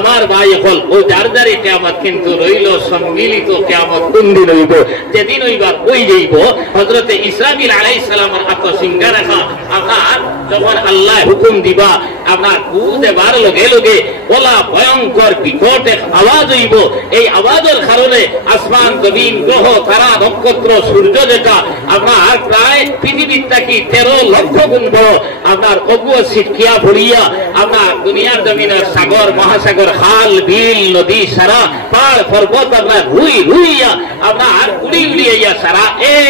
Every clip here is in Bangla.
আমার ভাই হল ও যার যারে কিয়ামত কিন্তু রইল সম্মিলিত কিয়ামত কোন দিন হইব যেদিন হইবার ওই যাইব হযরতে ইসরাফিল আলাইহিস সালামের হাত সিংহা রাখা আপনার যখন আল্লাহ হুকুম দিবা আপনার ফু দেবার লগে লগে ওলা ভয়ঙ্কর বিকট এক আওয়াজ হইব এই আওয়াজের কারণে আসমান জমিন গ্রহ তারা নক্ষত্র সূর্য যেটা আপনার প্রায় পৃথিবীর থেকে 13 লক্ষ গুণ বড় আপনার অগুয়া ছিটকিয়া পড়িয়া আপনার দুনিয়ার জমিনের সাগর মহাসাগর খাল বিল নদী সারা পাহাড় পর্বত আপনার রুইয়া আপনার উড়ি উড়িয়া সারা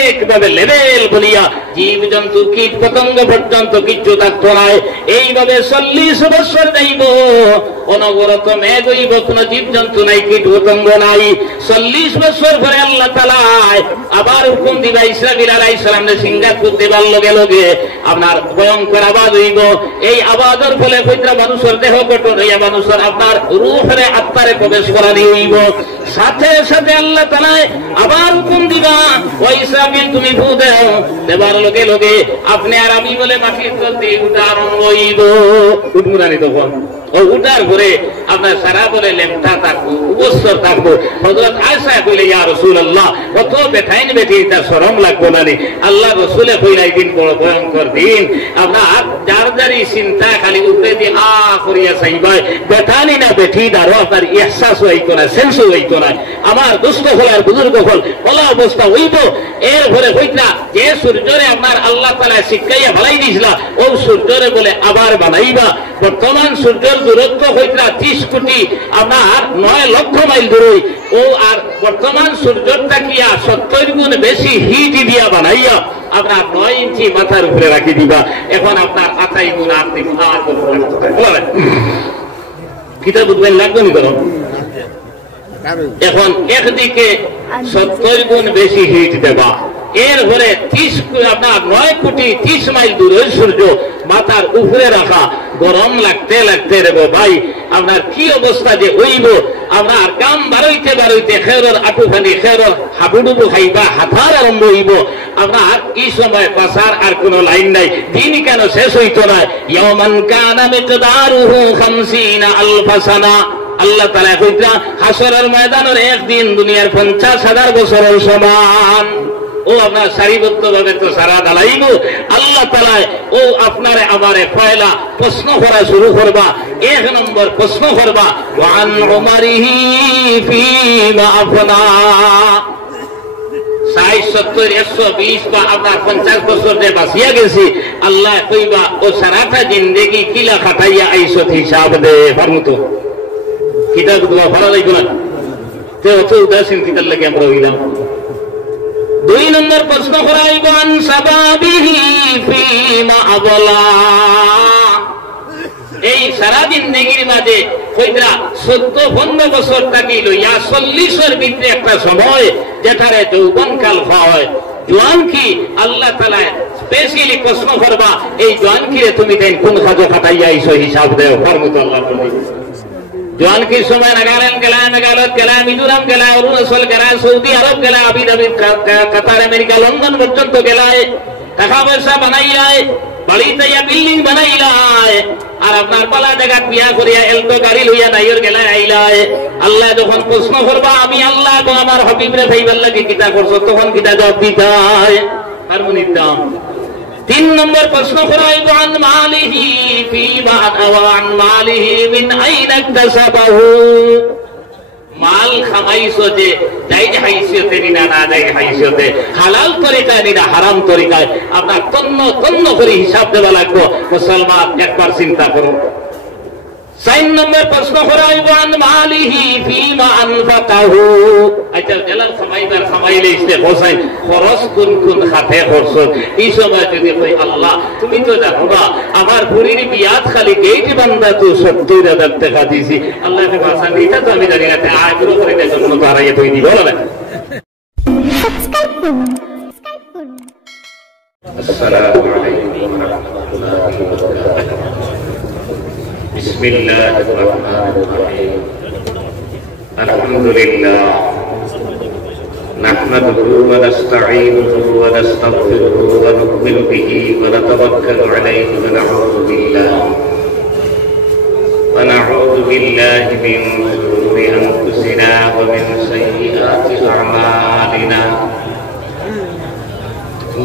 একভাবে লেভেল বলিয়া জীব জন্তু কীট পতঙ্গ পর্যন্ত কিচ্ছু থাকতো না এইভাবে 40 বছর যাইব অনবরত মেঘ হইব কোন জীব জন্তু নাই কীট পতঙ্গ নাই 40 বছর পরে আল্লাহ তাআলা আবার হুকুম দিবা ইসরাফিল আলাইহিস সালামকে সিংহাত করতে দেবার লগে লগে আপনার ভয়ঙ্কর আওয়াজ হইব এই আওয়াজের ফলে কইরা মানুষের দেহ গঠন হইয়া মানুষের আপনার রূহের আত্মারে প্রবেশ করানি হইব সাথে সাথে আল্লাহ তাআলা আবার হুকুম দিবা ওই ইসরাফিল তুমি ফু দাও দেবার লগে লগে আপনি আর আমি বলে মাটির তলতে উঠা আরম্ভ হইব উঠমুরানি তখন ও উঠার পরে আপনার সারা বলে লেমটা থাকবো উপস্থর থাকবো হযরত আয়েশা কইলে ইয়া রাসূলুল্লাহ কত বেঠাইন বেটি তার শরম লাগবো না নি আল্লাহ রাসূলে কইলাই দিন বড় ভয়ঙ্কর দিন আপনার যার যারি চিন্তা খালি উপরে দিয়ে করিয়া চাইবাই বেঠানি না বেঠি দারো আপনার ইহসাস হইতো না সেন্স হইতো না আমার দুস্থ হলার বুজুর্গ হল বলা অবস্থা হইব এর পরে হইতা যে সূর্যরে আপনার আল্লাহ তাআলা শিখাইয়া ভালাই দিয়েছিল ও সূর্যরে বলে আবার বানাইবা বর্তমান সূর্যের দূরত্ব হইতা 30 কোটি আপনার 9 লক্ষ মাইল দূরে ও আর বর্তমান সূর্যটা কিয়া 70 গুণ বেশি হিট দিয়া বানাইয়া আপনার 9 ইঞ্চি মাথার উপরে রাখি দিবা এখন আপনার 28 গুণ আপনি বলেন কিতা বুঝবেন লাগবে নি করো এখন একদিকে 70 গুণ বেশি হিট দেবা এর ঘরে 30 আপনার 9 কোটি 30 মাইল দূরে সূর্য মাথার উপরে রাখা গরম লাগতে লাগতে রে ভাই আপনার কি অবস্থা যে হইব আপনার কাম বারইতে বারইতে খেরর আটুখানি খেরর হাবুডুবু খাইবা হাতার আরম্ভ হইব আপনার এই সময় পাসার আর কোন লাইন নাই দিন কেন শেষ হইতো না ইয়ামান কানা মিকদারুহু 50 আলফ সানা আল্লাহ তাআলা কইতা হাসরের ময়দানের একদিন দুনিয়ার 50,000 বছরের সমান ও আপনার সারিবদ্ধভাবে তো সারা দালাইব আল্লাহ তাআলা ও আপনারে আমারে পয়লা প্রশ্ন করা শুরু করবা এক নম্বর প্রশ্ন করবা ওয়ান উমারিহি ফিমা আফনা 60 70 120 বা আপনার 50 বছর যে বাঁচিয়া গেছি আল্লাহ কইবা ও সারাটা জিন্দেগি কিলা খাটাইয়া আইছত হিসাব দে ফারমুতো কিতাব দুয়া ভালো লাগবে না তো অত উদাসীন কিতাব লাগে আমরা হইলাম 2 নম্বর প্রশ্ন করাইব আন সাবাবিহি ফিমা আবলা এই সারা জিন্দেগির মাঝে কইরা 14-15 বছর থাকি লইয়া 40 এর ভিতরে একটা সময় যেটারে যৌবনকাল হয় জোয়ান কি আল্লাহ তাআলা স্পেশালি প্রশ্ন করবা এই জোয়ান কি তুমি দেন কোন কাজে খাটাইয়া আইছো হিসাব দেও ফরমত আল্লাহ বলে জোয়ান কি সময় নাগাল্যান্ড গেলা মেঘালয় গেলা মিজোরাম গেলা অরুণাচল গেলা সৌদি আরব গেলা আবুধাবি কাতার আমেরিকা লন্ডন পর্যন্ত গেলায় টাকা পয়সা বানাইলায় বাড়িতে বিল্ডিং বানাইলায় আর আপনার পালা জায়গা বিয়া করিয়া এলটো গাড়ি লইয়া নাইর গেলায় আইলায় আল্লাহ যখন প্রশ্ন করবা আমি আল্লাহ তো আমার হাবিবরে ভাইবার লাগে কিতা করছো তখন কিতা জবাব দিতায় হারমোনির দাম 3 নম্বর প্রশ্ন করাইব আন মালিহি ফিমা আওয়ান মালিহি মিন আইনা ইকতাসাবাহু মাল খামাইছো যে জায়েজ হাইসিয়তে নিনা না জায়েজ হাইসিয়তে হালাল তরিকায় নিনা হারাম তরিকায় আপনার তন্ন করে হিসাব দেওয়া লাগবে মুসলমান একবার চিন্তা করুন 4 নম্বর প্রশ্ন করাইব আন মালিহি ফিমা আনফাকাহু আচ্ছা জালাল খামাইবার খামাইলে ইসলে হোসেন খরচ কোন খাতে খরচ এই সময় যদি কই আল্লাহ তুমি তো জানো না আমার বুড়ির বিয়াত খালি গেইটি বান্দা তো 70,000 টাকা দিছি আল্লাহ কে বাসান এটা তো আমি জানি না আগ্রহ করে দেওয়ার জন্য তো হারাইয়া তুই দিব না সাবস্ক্রাইব করুন আসসালামু আলাইকুম ওয়া রাহমাতুল্লাহি ওয়া বারাকাতুহু بسم الله الرحمن الرحيم الحمد لله نحمده ونستعينه ونستغفره ونؤمن به ونتوكل عليه ونعوذ بالله من شرور أنفسنا ومن سيئات أعمالنا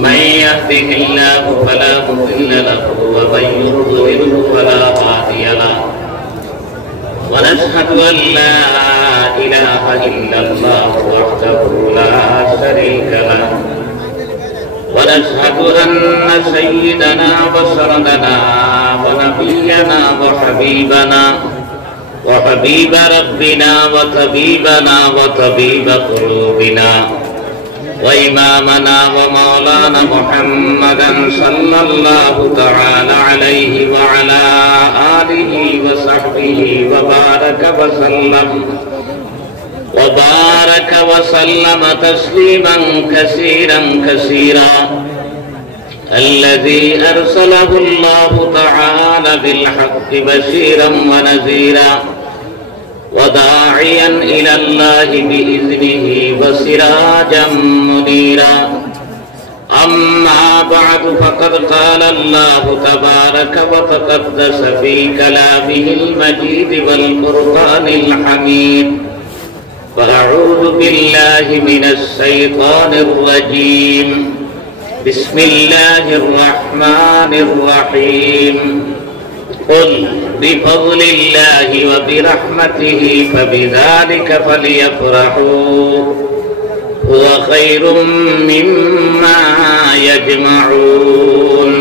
من يهده الله فلا مضل له ومن يضلل فلا هادي له ونشهد أن لا إله إلا الله وحده لا شريك له ونشهد أن سيدنا وسندنا ونبينا وحبيب ربنا وطبيبنا وطبيب قلوبنا وإمامنا ومولانا محمدا صلى الله تعالى عليه وعلى آله وصحبه وبارك وسلم تسليما كثيرا الذي أرسله الله تعالى بالحق بشيرا ونذيرا وداعيا إلى الله بإذنه وسراجا منيرا أما بعد فقد قال الله تبارك وتقدس في كلامه المجيد والقرآن الحميد فأعوذ بالله من الشيطان الرجيم بسم الله الرحمن الرحيم قل بفضل الله وبرحمته فبذلك فليفرحوا هو خير مما يجمعون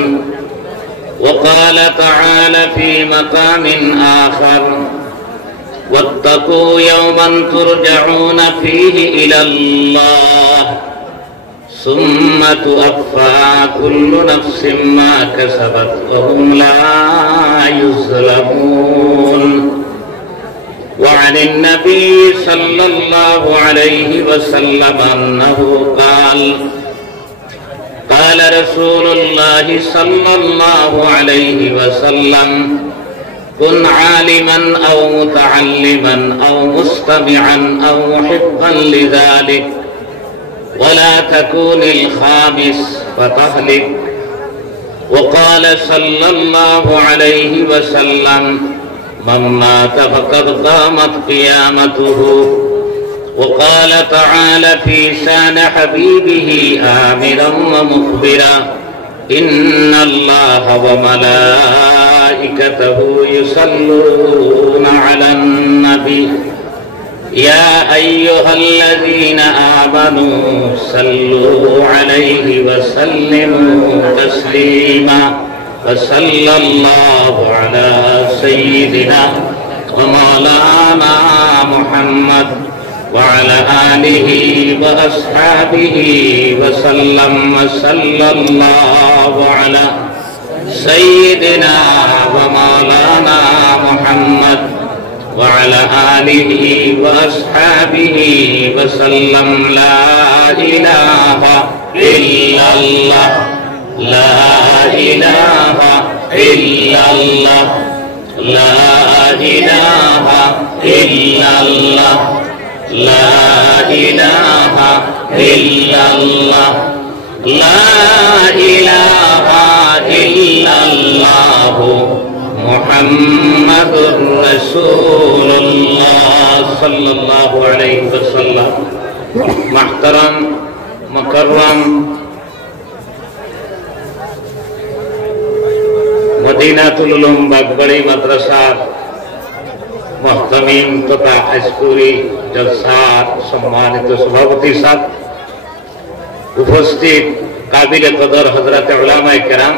وقال تعالى في مقام آخر واتقوا يوما ترجعون فيه إلى الله ثم توفى كل نفس ما كسبت وهم لا يظلمون وعن النبي صلى الله عليه وسلم أنه قال رسول الله صلى الله عليه وسلم كن عالما أو متعلما أو مستمعا أو محبا لذلك ولا تكون الخامس فتهلك وقال صلى الله عليه وسلم من مات فقد قامت قيامته وقال تعالى في شان حبيبه آمرا ومخبرا إن الله وملائكته يصلون على النبي يا أيها الذين آمنوا صلوا عليه وسلموا تسليما وصلى الله على سيدنا ومولانا محمد وعلى آله وأصحابه وسلم وصلى الله على سيدنا ومولانا محمد وعلى آله وأصحابه وسلم لا إله إلا الله لا إله إلا الله لا إله إلا الله لا إله إلا الله لا إله إلا الله محمد رسول الله صلى الله عليه وسلم محترم مكرم মদিনাতুল উলুম বাগবাড়ি মাদ্রাসার মুহতামিম তথা হাইস্কুলি জলসার সম্মানিত সভাপতি সাহেব, উপস্থিত কাবিলে কদর হযরত উলামায়ে কেরাম,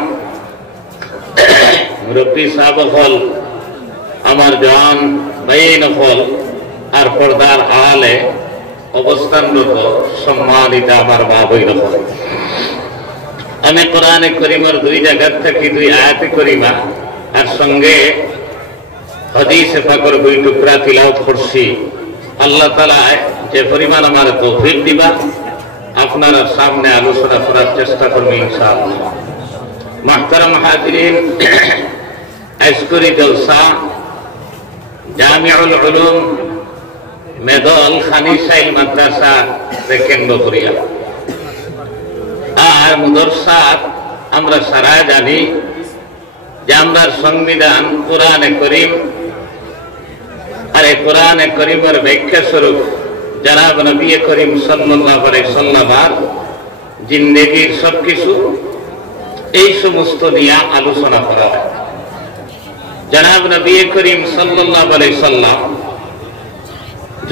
মুরব্বী সাহেব হল, আমার জান বাইন হল আর পর্দার আলে অবস্থানরত সম্মানিত আমার মা বইন হল, আমি কোরআনে করিমের দুই জায়গা থেকে দুই আয়াতে করিমা আর সঙ্গে হাদিসে পাকের দুই টুকরা তিলাওয়াত করছি। আল্লাহ তাআলা যে পরিমাণ আমার তৌফিক দিবা আপনারা সামনে আলোচনা করার চেষ্টা করব ইনশাআল্লাহ। মুহতারাম হাজিরিন, আজকের জলসা জামিউল উলুম মেদল খানিসাইল মাদ্রাসা কেন্দ্র করিয়া, আর মুদরসাত আমরা সারা জানি যে আমরা সংবিধান কোরআনে করিম আর এই কোরআনে কারীমের ব্যাখ্যা স্বরূপ জনাব নবী করিম সাল্লাল্লাহু আলাইহি সাল্লাম আর জিন্দেগীর সবকিছু এই সমস্ত নিয়ে আলোচনা করা হয়। জনাব নবী করিম সাল্লাল্লাহু আলাইহি সাল্লাম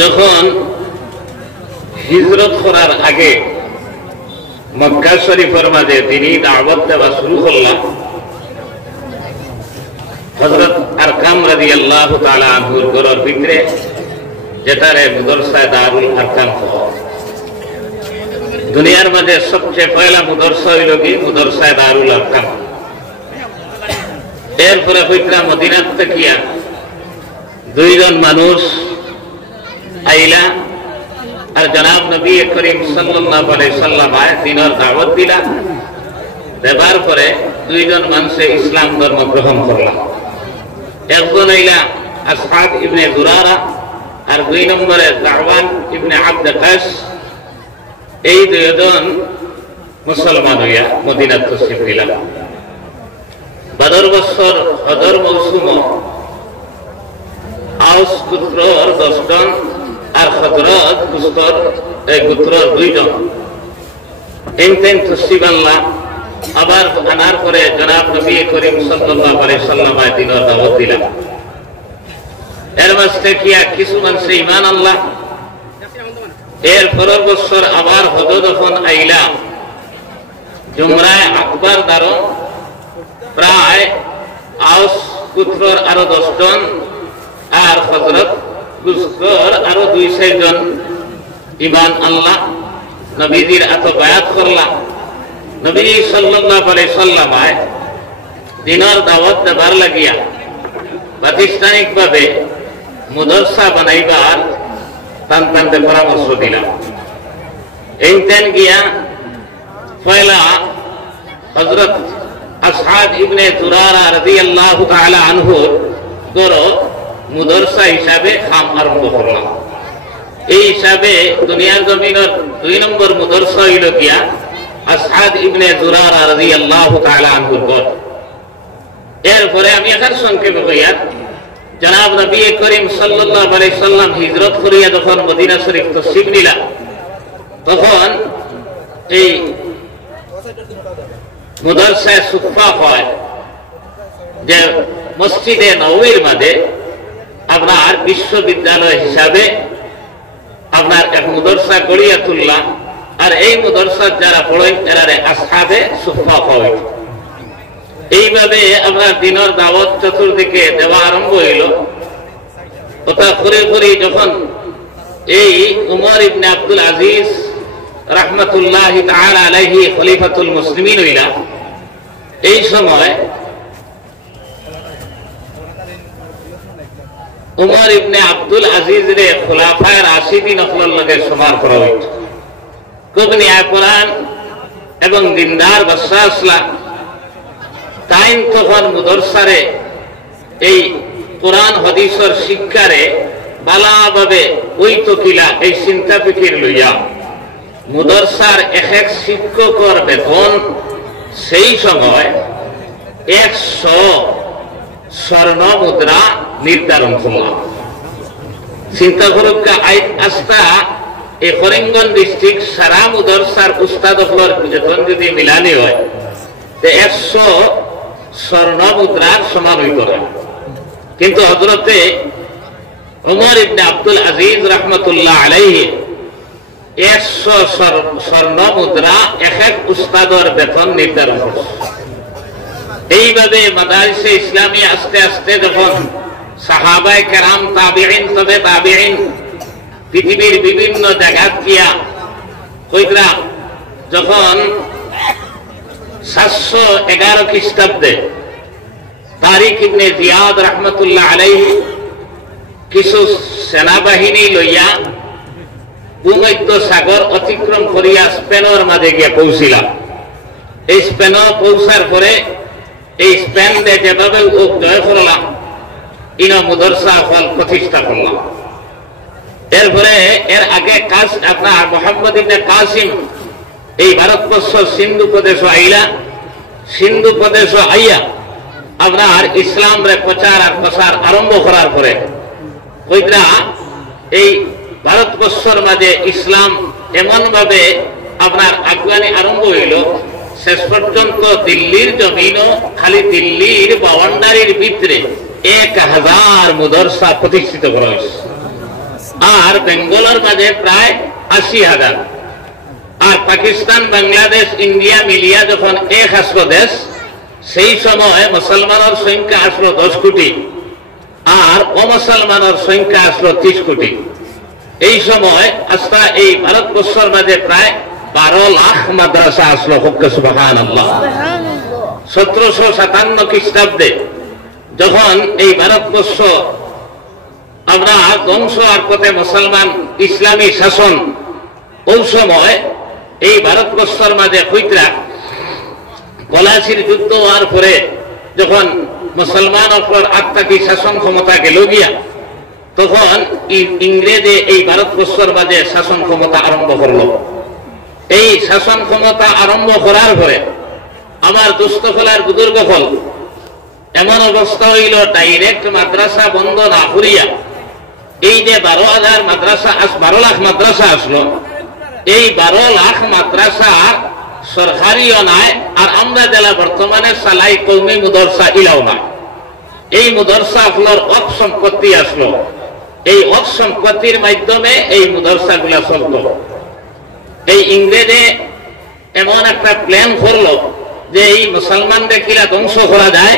যখন হিজরত করার আগে মক্কা শরীফের মাঝে তিনি দাওয়াত দেওয়া শুরু করলেন, হযরত আরকাম রাদিয়াল্লাহু তাআলা আনহুর ঘরের ভিতরে, যেটারে মাদ্রাসা দারুল আরকাম কয়। দুনিয়ার মাঝে সবচেয়ে পয়লা মাদ্রাসা হইল কি মাদ্রাসা দারুল আরকাম। এরপরে হইতা মদিনাত থেকে দুইজন মানুষ আইলা আর জনাব নবী করিম সাল্লাল্লাহু আলাইহি সাল্লাম দিনের দাওয়াত দিলা। দেবার পরে দুইজন মানুষে ইসলাম ধর্ম গ্রহণ করলাম। একজন হইলা আসহাব ইবনে দুরারা আর দুই নম্বরে দাওয়ান ইবনে আব্দ কাস। এই দুইজন মুসলমান হইয়া মদিনাত তশরিফ নিলাম। বদর বছর বদর মৌসুম আউস গোত্রর 10 জন আর হযরত গোত্রর 2 জন তিন তশরিফ আনলা। আবার আনার পরে জনাব নবী করিম সাল্লাল্লাহু আলাইহি সাল্লাম দিনের দাওয়াত দিলেন। এর মাঝে কিছু মানুষ ঈমান আনলা। এর পরের বছর আবার হযরত যখন আইলা জুমরায়ে আকবার দ্বারা প্রায় আউস গোত্রর আরো 10 জন আর হযরত গোত্রর আরো 2-4 জন ঈমান আনলা, নবীজির আত বায়াত করলা। নবী সাল্লাল্লাহু আলাইহি সাল্লাম দিনের দাওয়াত দেবার লাগিয়া প্রাতিষ্ঠানিক ভাবে মাদ্রাসা বানাইবার তান্তানতে পরামর্শ দিলাম। এইতেন গিয়া পয়লা হযরত আসহাব ইবনে দুরারা রাদিয়াল্লাহু তাআলা আনহুর গড় মাদ্রাসা হিসাবে কাম আরম্ভ করলাম। এই হিসাবে দুনিয়ার জমিনের 2 নম্বর মাদ্রাসা হইল গিয়া আসহাব ইবনে দুরারা রাদিয়াল্লাহু তাআলা আনহুর গড়। এরপরে আমি এখন সংক্ষেপে কইয়া জনাব নবী করিম সাল্লাল্লাহু আলাইহি সাল্লাম হিজরত করিয়া যখন মদিনা শরীফ তশরিফ নিলা, তখন এই মাদ্রাসা সুফা হয় যে মসজিদে নববীর মাঝে আপনার বিশ্ববিদ্যালয় হিসাবে আপনার এক মাদ্রাসা গড়িয়া তুললা। আর এই মাদ্রাসার যারা পড়েন এরারে আসহাবে সুফা হয়। এইভাবে আমরা দিনের দাওয়াত চতুর্দিকে দেওয়া আরম্ভ হইল। কথা করে করে যখন এই উমর ইবনে আব্দুল আজিজ রাহমাতুল্লাহি তাআলা আলাইহি খলিফাতুল মুসলিমিন হইলা, এই সময় উমর ইবনে আব্দুল আজিজ রে খোলাফায়ে রাশিদিন অকলের লগে সমান করা হইত। খুব ন্যায়পরায়ণ এবং দিনদার বাদশা আসলা। তাই তখন মাদ্রাসারে এই কোরআন হাদিসের শিক্ষারে ভালোভাবে ওইতো কিলা এই চিন্তা ফিকির লইয়া মাদ্রাসার এক শিক্ষকের বেতন সেই সময় 100 স্বর্ণ মুদ্রা নির্ধারণ করলাম। চিন্তা করুক আস্তা এই করিমগঞ্জ ডিস্ট্রিক্ট সারা মাদ্রাসার উস্তাদ হলর বেতন যদি মিলানি হয় 100 স্বর্ণ মুদ্রার সমান হইত না। কিন্তু হযরতে উমর ইবনে আব্দুল আজিজ রাহমাতুল্লাহ আলাইহি 100 স্বর্ণ মুদ্রা এক উস্তাদের বেতন নির্ধারণ করছে। এইভাবে মাদারিসে ইসলামী আস্তে আস্তে যখন সাহাবায়ে কেরাম তাবিঈন তবে তাবিঈন পৃথিবীর বিভিন্ন জায়গা গিয়া কইরা যখন 711 খ্রিস্টাব্দে তারিক ইবনে জিয়াদ রাহমাতুল্লাহ আলাইহি কিছু সেনাবাহিনী লইয়া ভূমধ্য সাগর অতিক্রম করিয়া স্পেনের মাঝে গিয়া পৌঁছিলাম। এই স্পেন পৌঁছার পরে এই স্পেন যেভাবে জয় করলাম ইন মাদ্রাসা হল প্রতিষ্ঠা করলাম। এরপরে এর আগে কাজ আপনার মুহাম্মদ ইবনে কাসিম এই ভারতবর্ষ সিন্ধু প্রদেশ আইলা। সিন্ধু প্রদেশ আইয়া আপনার ইসলাম রে প্রচার আর প্রসার আরম্ভ করার পরে কইরা এই ভারতবর্ষের মাঝে ইসলাম এমন ভাবে আপনার আগুয়ানি আরম্ভ হইল, শেষ পর্যন্ত দিল্লির জমিনও খালি দিল্লির বাউন্ডারির ভিতরে 1000 মাদ্রাসা প্রতিষ্ঠিত করা হয়েছে, আর বেঙ্গলের মাঝে প্রায় 80,000। আর পাকিস্তান, বাংলাদেশ, ইন্ডিয়া মিলিয়া যখন এক আসলো দেশ, সেই সময় মুসলমানের সংখ্যা আসলো 10 কোটি, আর অমুসলমানের সংখ্যা আসলো 30 কোটি। এই সময় আস্থা এই ভারতবর্ষের মাঝে প্রায় 12 লাখ মাদ্রাসা আসলো। সুবহানাল্লাহ। 1757 খ্রিস্টাব্দে যখন এই ভারতবর্ষ আমরা ধ্বংস আর পথে মুসলমান ইসলামী শাসন, ওই সময় এই ভারতবর্ষের মাঝে কইতরা পলাশির যুদ্ধ হওয়ার পরে যখন মুসলমান অপর আত্মাকি শাসন ক্ষমতা গেল গিয়া, তখন ইংরেজে এই ভারতবর্ষের মাঝে শাসন ক্ষমতা আরম্ভ করলো। এই শাসন ক্ষমতা আরম্ভ করার পরে আমার দুস্থ ফলার বুজুর্গ ফল এমন অবস্থা হইল, ডাইরেক্ট মাদ্রাসা বন্ধ না করিয়া এই যে 12,000 মাদ্রাসা, 12 লাখ মাদ্রাসা আসলো, এই 12 লাখ মাদ্রাসা সরকারিও নাই, আর আমরা জেলা বর্তমানে সালাই কৌমি মুদরসা ইলাও না। এই মুদরসা গুলোর ওয়াকফ সম্পত্তি আসলো, এই ওয়াকফ সম্পত্তির মাধ্যমে এই মুদরসা গুলা চলত। এই ইংরেজে এমন একটা প্ল্যান করলো যে এই মুসলমানদের কিলা ধ্বংস করা যায়,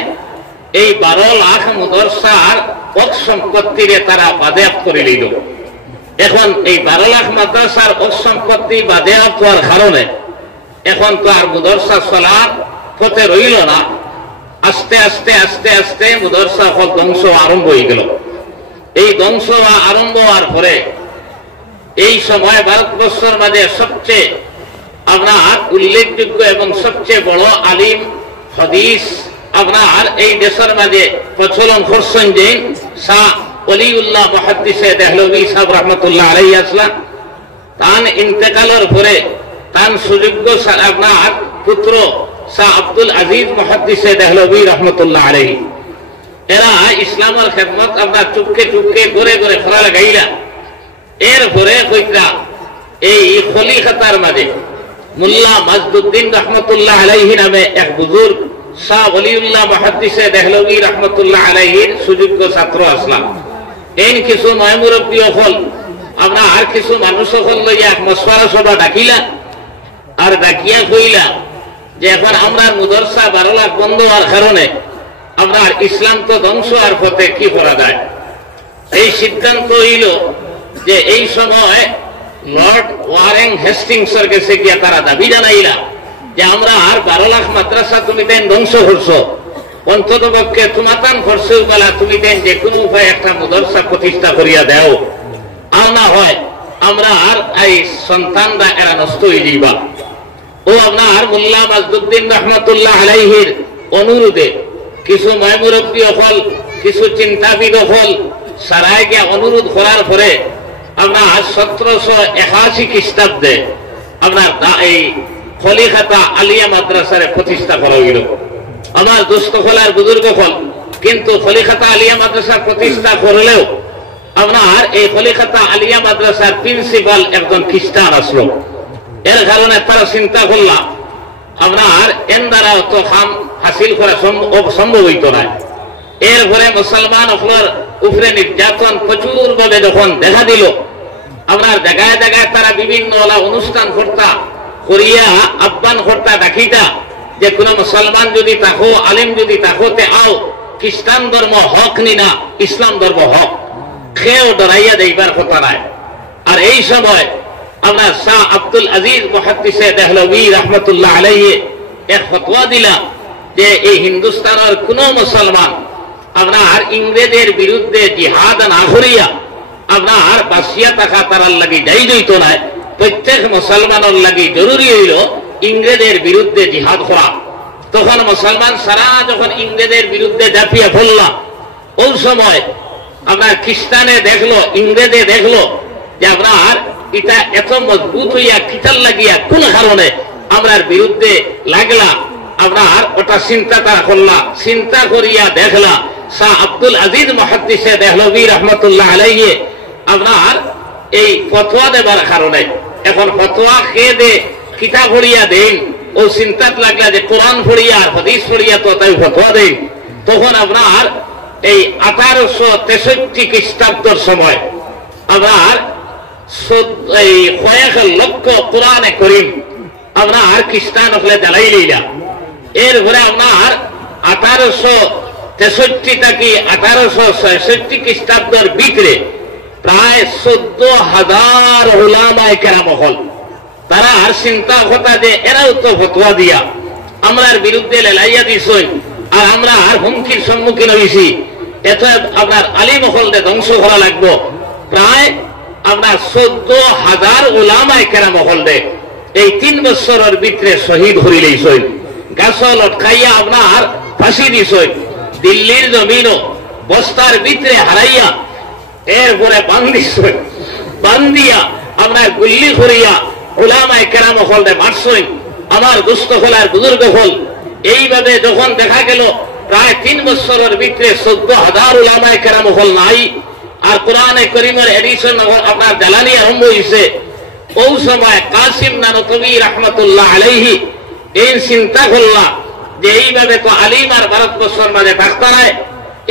এই 12 লাখ মুদরসার ওয়াকফ সম্পত্তিরে তারা বাজেয়াপ্ত করে নিল। এখন এই 12 লাখ মাদ্রাসার ওয়াকফ সম্পত্তি বাজেয়াপ্ত হওয়ার কারণে এখন তো আর মুদরসা চলার পথে রইল না। আস্তে আস্তে আস্তে আস্তে মুদরসা ধ্বংস আরম্ভ হয়ে গেল। এই ধ্বংস আরম্ভ হওয়ার পরে এই সময় ভারতবর্ষের মাঝে সবচেয়ে আপনার উল্লেখযোগ্য এবং সবচেয়ে বড় আলিম হাদিস আপনার এই দেশের মাঝে প্রচলন করছেন যে শাহ ওলিউল্লাহ মুহাদ্দিসে দেহলভী সাহেব রহমতুল্লাহ আলাইহি আসলাম। তান ইন্তেকালের পরে তান সুযোগ্য আপনার পুত্র শাহ আব্দুল আজিজ মুহাদ্দিসে দেহলভী রহমতুল্লাহ আলাইহি, এরা ইসলামের খেদমত আপনার চুপকে চুপকে করে করে ফরা লাগাইলা। এরপরে কইরা এই খলিফাতার মাঝে মুল্লা মাজদুদ্দিন রহমতুল্লাহ আলাইহি নামে এক বুজুর্গ শাহ ওলিউল্লাহ মুহাদ্দিসে দেহলভী রহমতুল্লাহ আলাইহির সুযোগ্য ছাত্র আসলাম। এই কিছু নয়মুরব্বী হল আমরা আর কিছু মানুষ হল লইয়া এক মশওয়ারা সভা ডাকিলা, আর ডাকিয়া কইলা যে এখন আমরা মুদরসা 12 লাখ বন্ধ হওয়ার কারণে আপনার ইসলাম তো ধ্বংস আর পথে কি করা যায়। এই সিদ্ধান্ত হইল যে এই সময় লর্ড ওয়ারেন হেস্টিংসের কাছে গিয়া তারা দাবি জানাইলা যে আমরা আর 12 লাখ মাদ্রাসা তুমি দেন ধ্বংস করছো, অন্তত পক্ষে তোমাতান খরচ বেলা তুমি দেন যে কোনো উপায় একটা মুদরসা প্রতিষ্ঠা করিয়া দেও, আর না হয় আমরা আর এই সন্তানরা এরা নষ্ট হয়ে যাইবা। ও আপনার মুল্লা মাজদুদ্দিন রহমতুল্লাহ আলাইহির অনুরোধে কিছু ময়মুরব্বী হল, কিছু চিন্তাবিদ হল সারায় গিয়া অনুরোধ করার পরে আপনার 1781 খ্রিস্টাব্দে আপনার এই খলিফাতা আলিয়া মাদ্রাসার প্রতিষ্ঠা করা হইল। আমার দুস্থ ফলার বুজুর্গ ফল কিন্তু খলিফাতা আলিয়া মাদ্রাসা প্রতিষ্ঠা করলেও আপনার এই খলিফাতা আলিয়া মাদ্রাসার প্রিন্সিপাল একজন খ্রিস্টান আসলো। এর কারণে তারা চিন্তা করলাম আপনার এন দ্বারা তো খাম হাসিল করা সম্ভব হইত না। এরপরে মুসলমান উপরে নির্যাতন প্রচুর ভাবে যখন দেখা দিল, আপনার জায়গায় জায়গায় তারা বিভিন্ন অনুষ্ঠান করতা করিয়া আহ্বান করতা ডাকিতা যে কোন মুসলমান যদি তাকো, আলিম যদি তাকোতে আও, খ্রিস্টান ধর্ম হক নি না ইসলাম ধর্ম হক, খেয়েও ডরাইয়া দেইবার কথা নাই। আর এই সময় আপনার শাহ আব্দুল আজিজ মুহাদ্দিসে দেহলভী রহমতুল্লাহ আলাইহি এক ফতোয়া দিলা যে এই হিন্দুস্তানের কোন মুসলমান আপনার ইংরেজের বিরুদ্ধে জিহাদ না করিয়া আপনার বাসিয়া থাকা তারার লাগি যাই যাইত নাই। প্রত্যেক মুসলমানের লাগি জরুরি হইল ইংরেজের বিরুদ্ধে জিহাদ করা। তখন মুসলমান সারা যখন ইংরেজের বিরুদ্ধে ঝাঁপিয়ে পড়লাম, ওই সময় আপনার খ্রিস্টানে দেখলো, ইংরেজে দেখলো যে আপনার এটা এত মজবুত হইয়া কিতাল লাগিয়া কোন কারণে আমরার বিরুদ্ধে লাগলা। আপনার ওটা চিন্তা তারা করলা, চিন্তা করিয়া দেখলা শাহ আব্দুল আজিজ মুহাদ্দিসে দেহলভী রহমতুল্লাহ আলাইহি আপনার এই ফতোয়া দেবার কারণে এখন ফতোয়া খেয়ে দে কিতাব পড়িয়া দেন ও চিন্তাত লাগলা যে কোরআন পড়িয়া আর হাদিস পড়িয়া তো তাই ফতোয়া দেন তখন আপনার এই 1863 খ্রিস্টাব্দের সময় আবার এই কয়েক লক্ষ কোরআনে করিম আপনার খ্রিস্টান হলে জ্বালাই লইলা এরপরে আপনার 1863 থেকে 1866 খ্রিস্টাব্দের ভিতরে প্রায় 14,000 উলামায়ে কেরাম হল তারা আর চিন্তা কথা যে এরাও তো ফতোয়া দিয়া আমরা বিরুদ্ধে লেলাইয়া দিছই আর আমরা আর হুমকির সম্মুখীন হইছি এত আপনার আলিম হলকে ধ্বংস করা লাগবো প্রায় আপনার 14,000 উলামায়ে কেরাম হলকে এই 3 বছরের ভিতরে শহীদ হয়ে লইছই গাছ লটকাইয়া আপনার ফাঁসি দিছই দিল্লির জমিনও বস্তার ভিতরে হারাইয়া এরপরে বান্দিয়া আমরা গুল্লি করিয়া উলামায়ে কেরাম হলকে মারছই আমার দুস্থ হল আর বুজুর্গ হল এইভাবে যখন দেখা গেল প্রায় 3 বছরের ভিতরে 14,000 উলামায়ে কেরাম হল নাই আর কোরআনে করিমের এডিশন আপনার জ্বালানি আরম্ভ হয়েছে ওই সময় কাসিম নানতবী রহমতুল্লাহ আলাইহি এই চিন্তা করলা যে এইভাবে তো আলিম আর ভারতবর্ষের মাঝে থাকতো না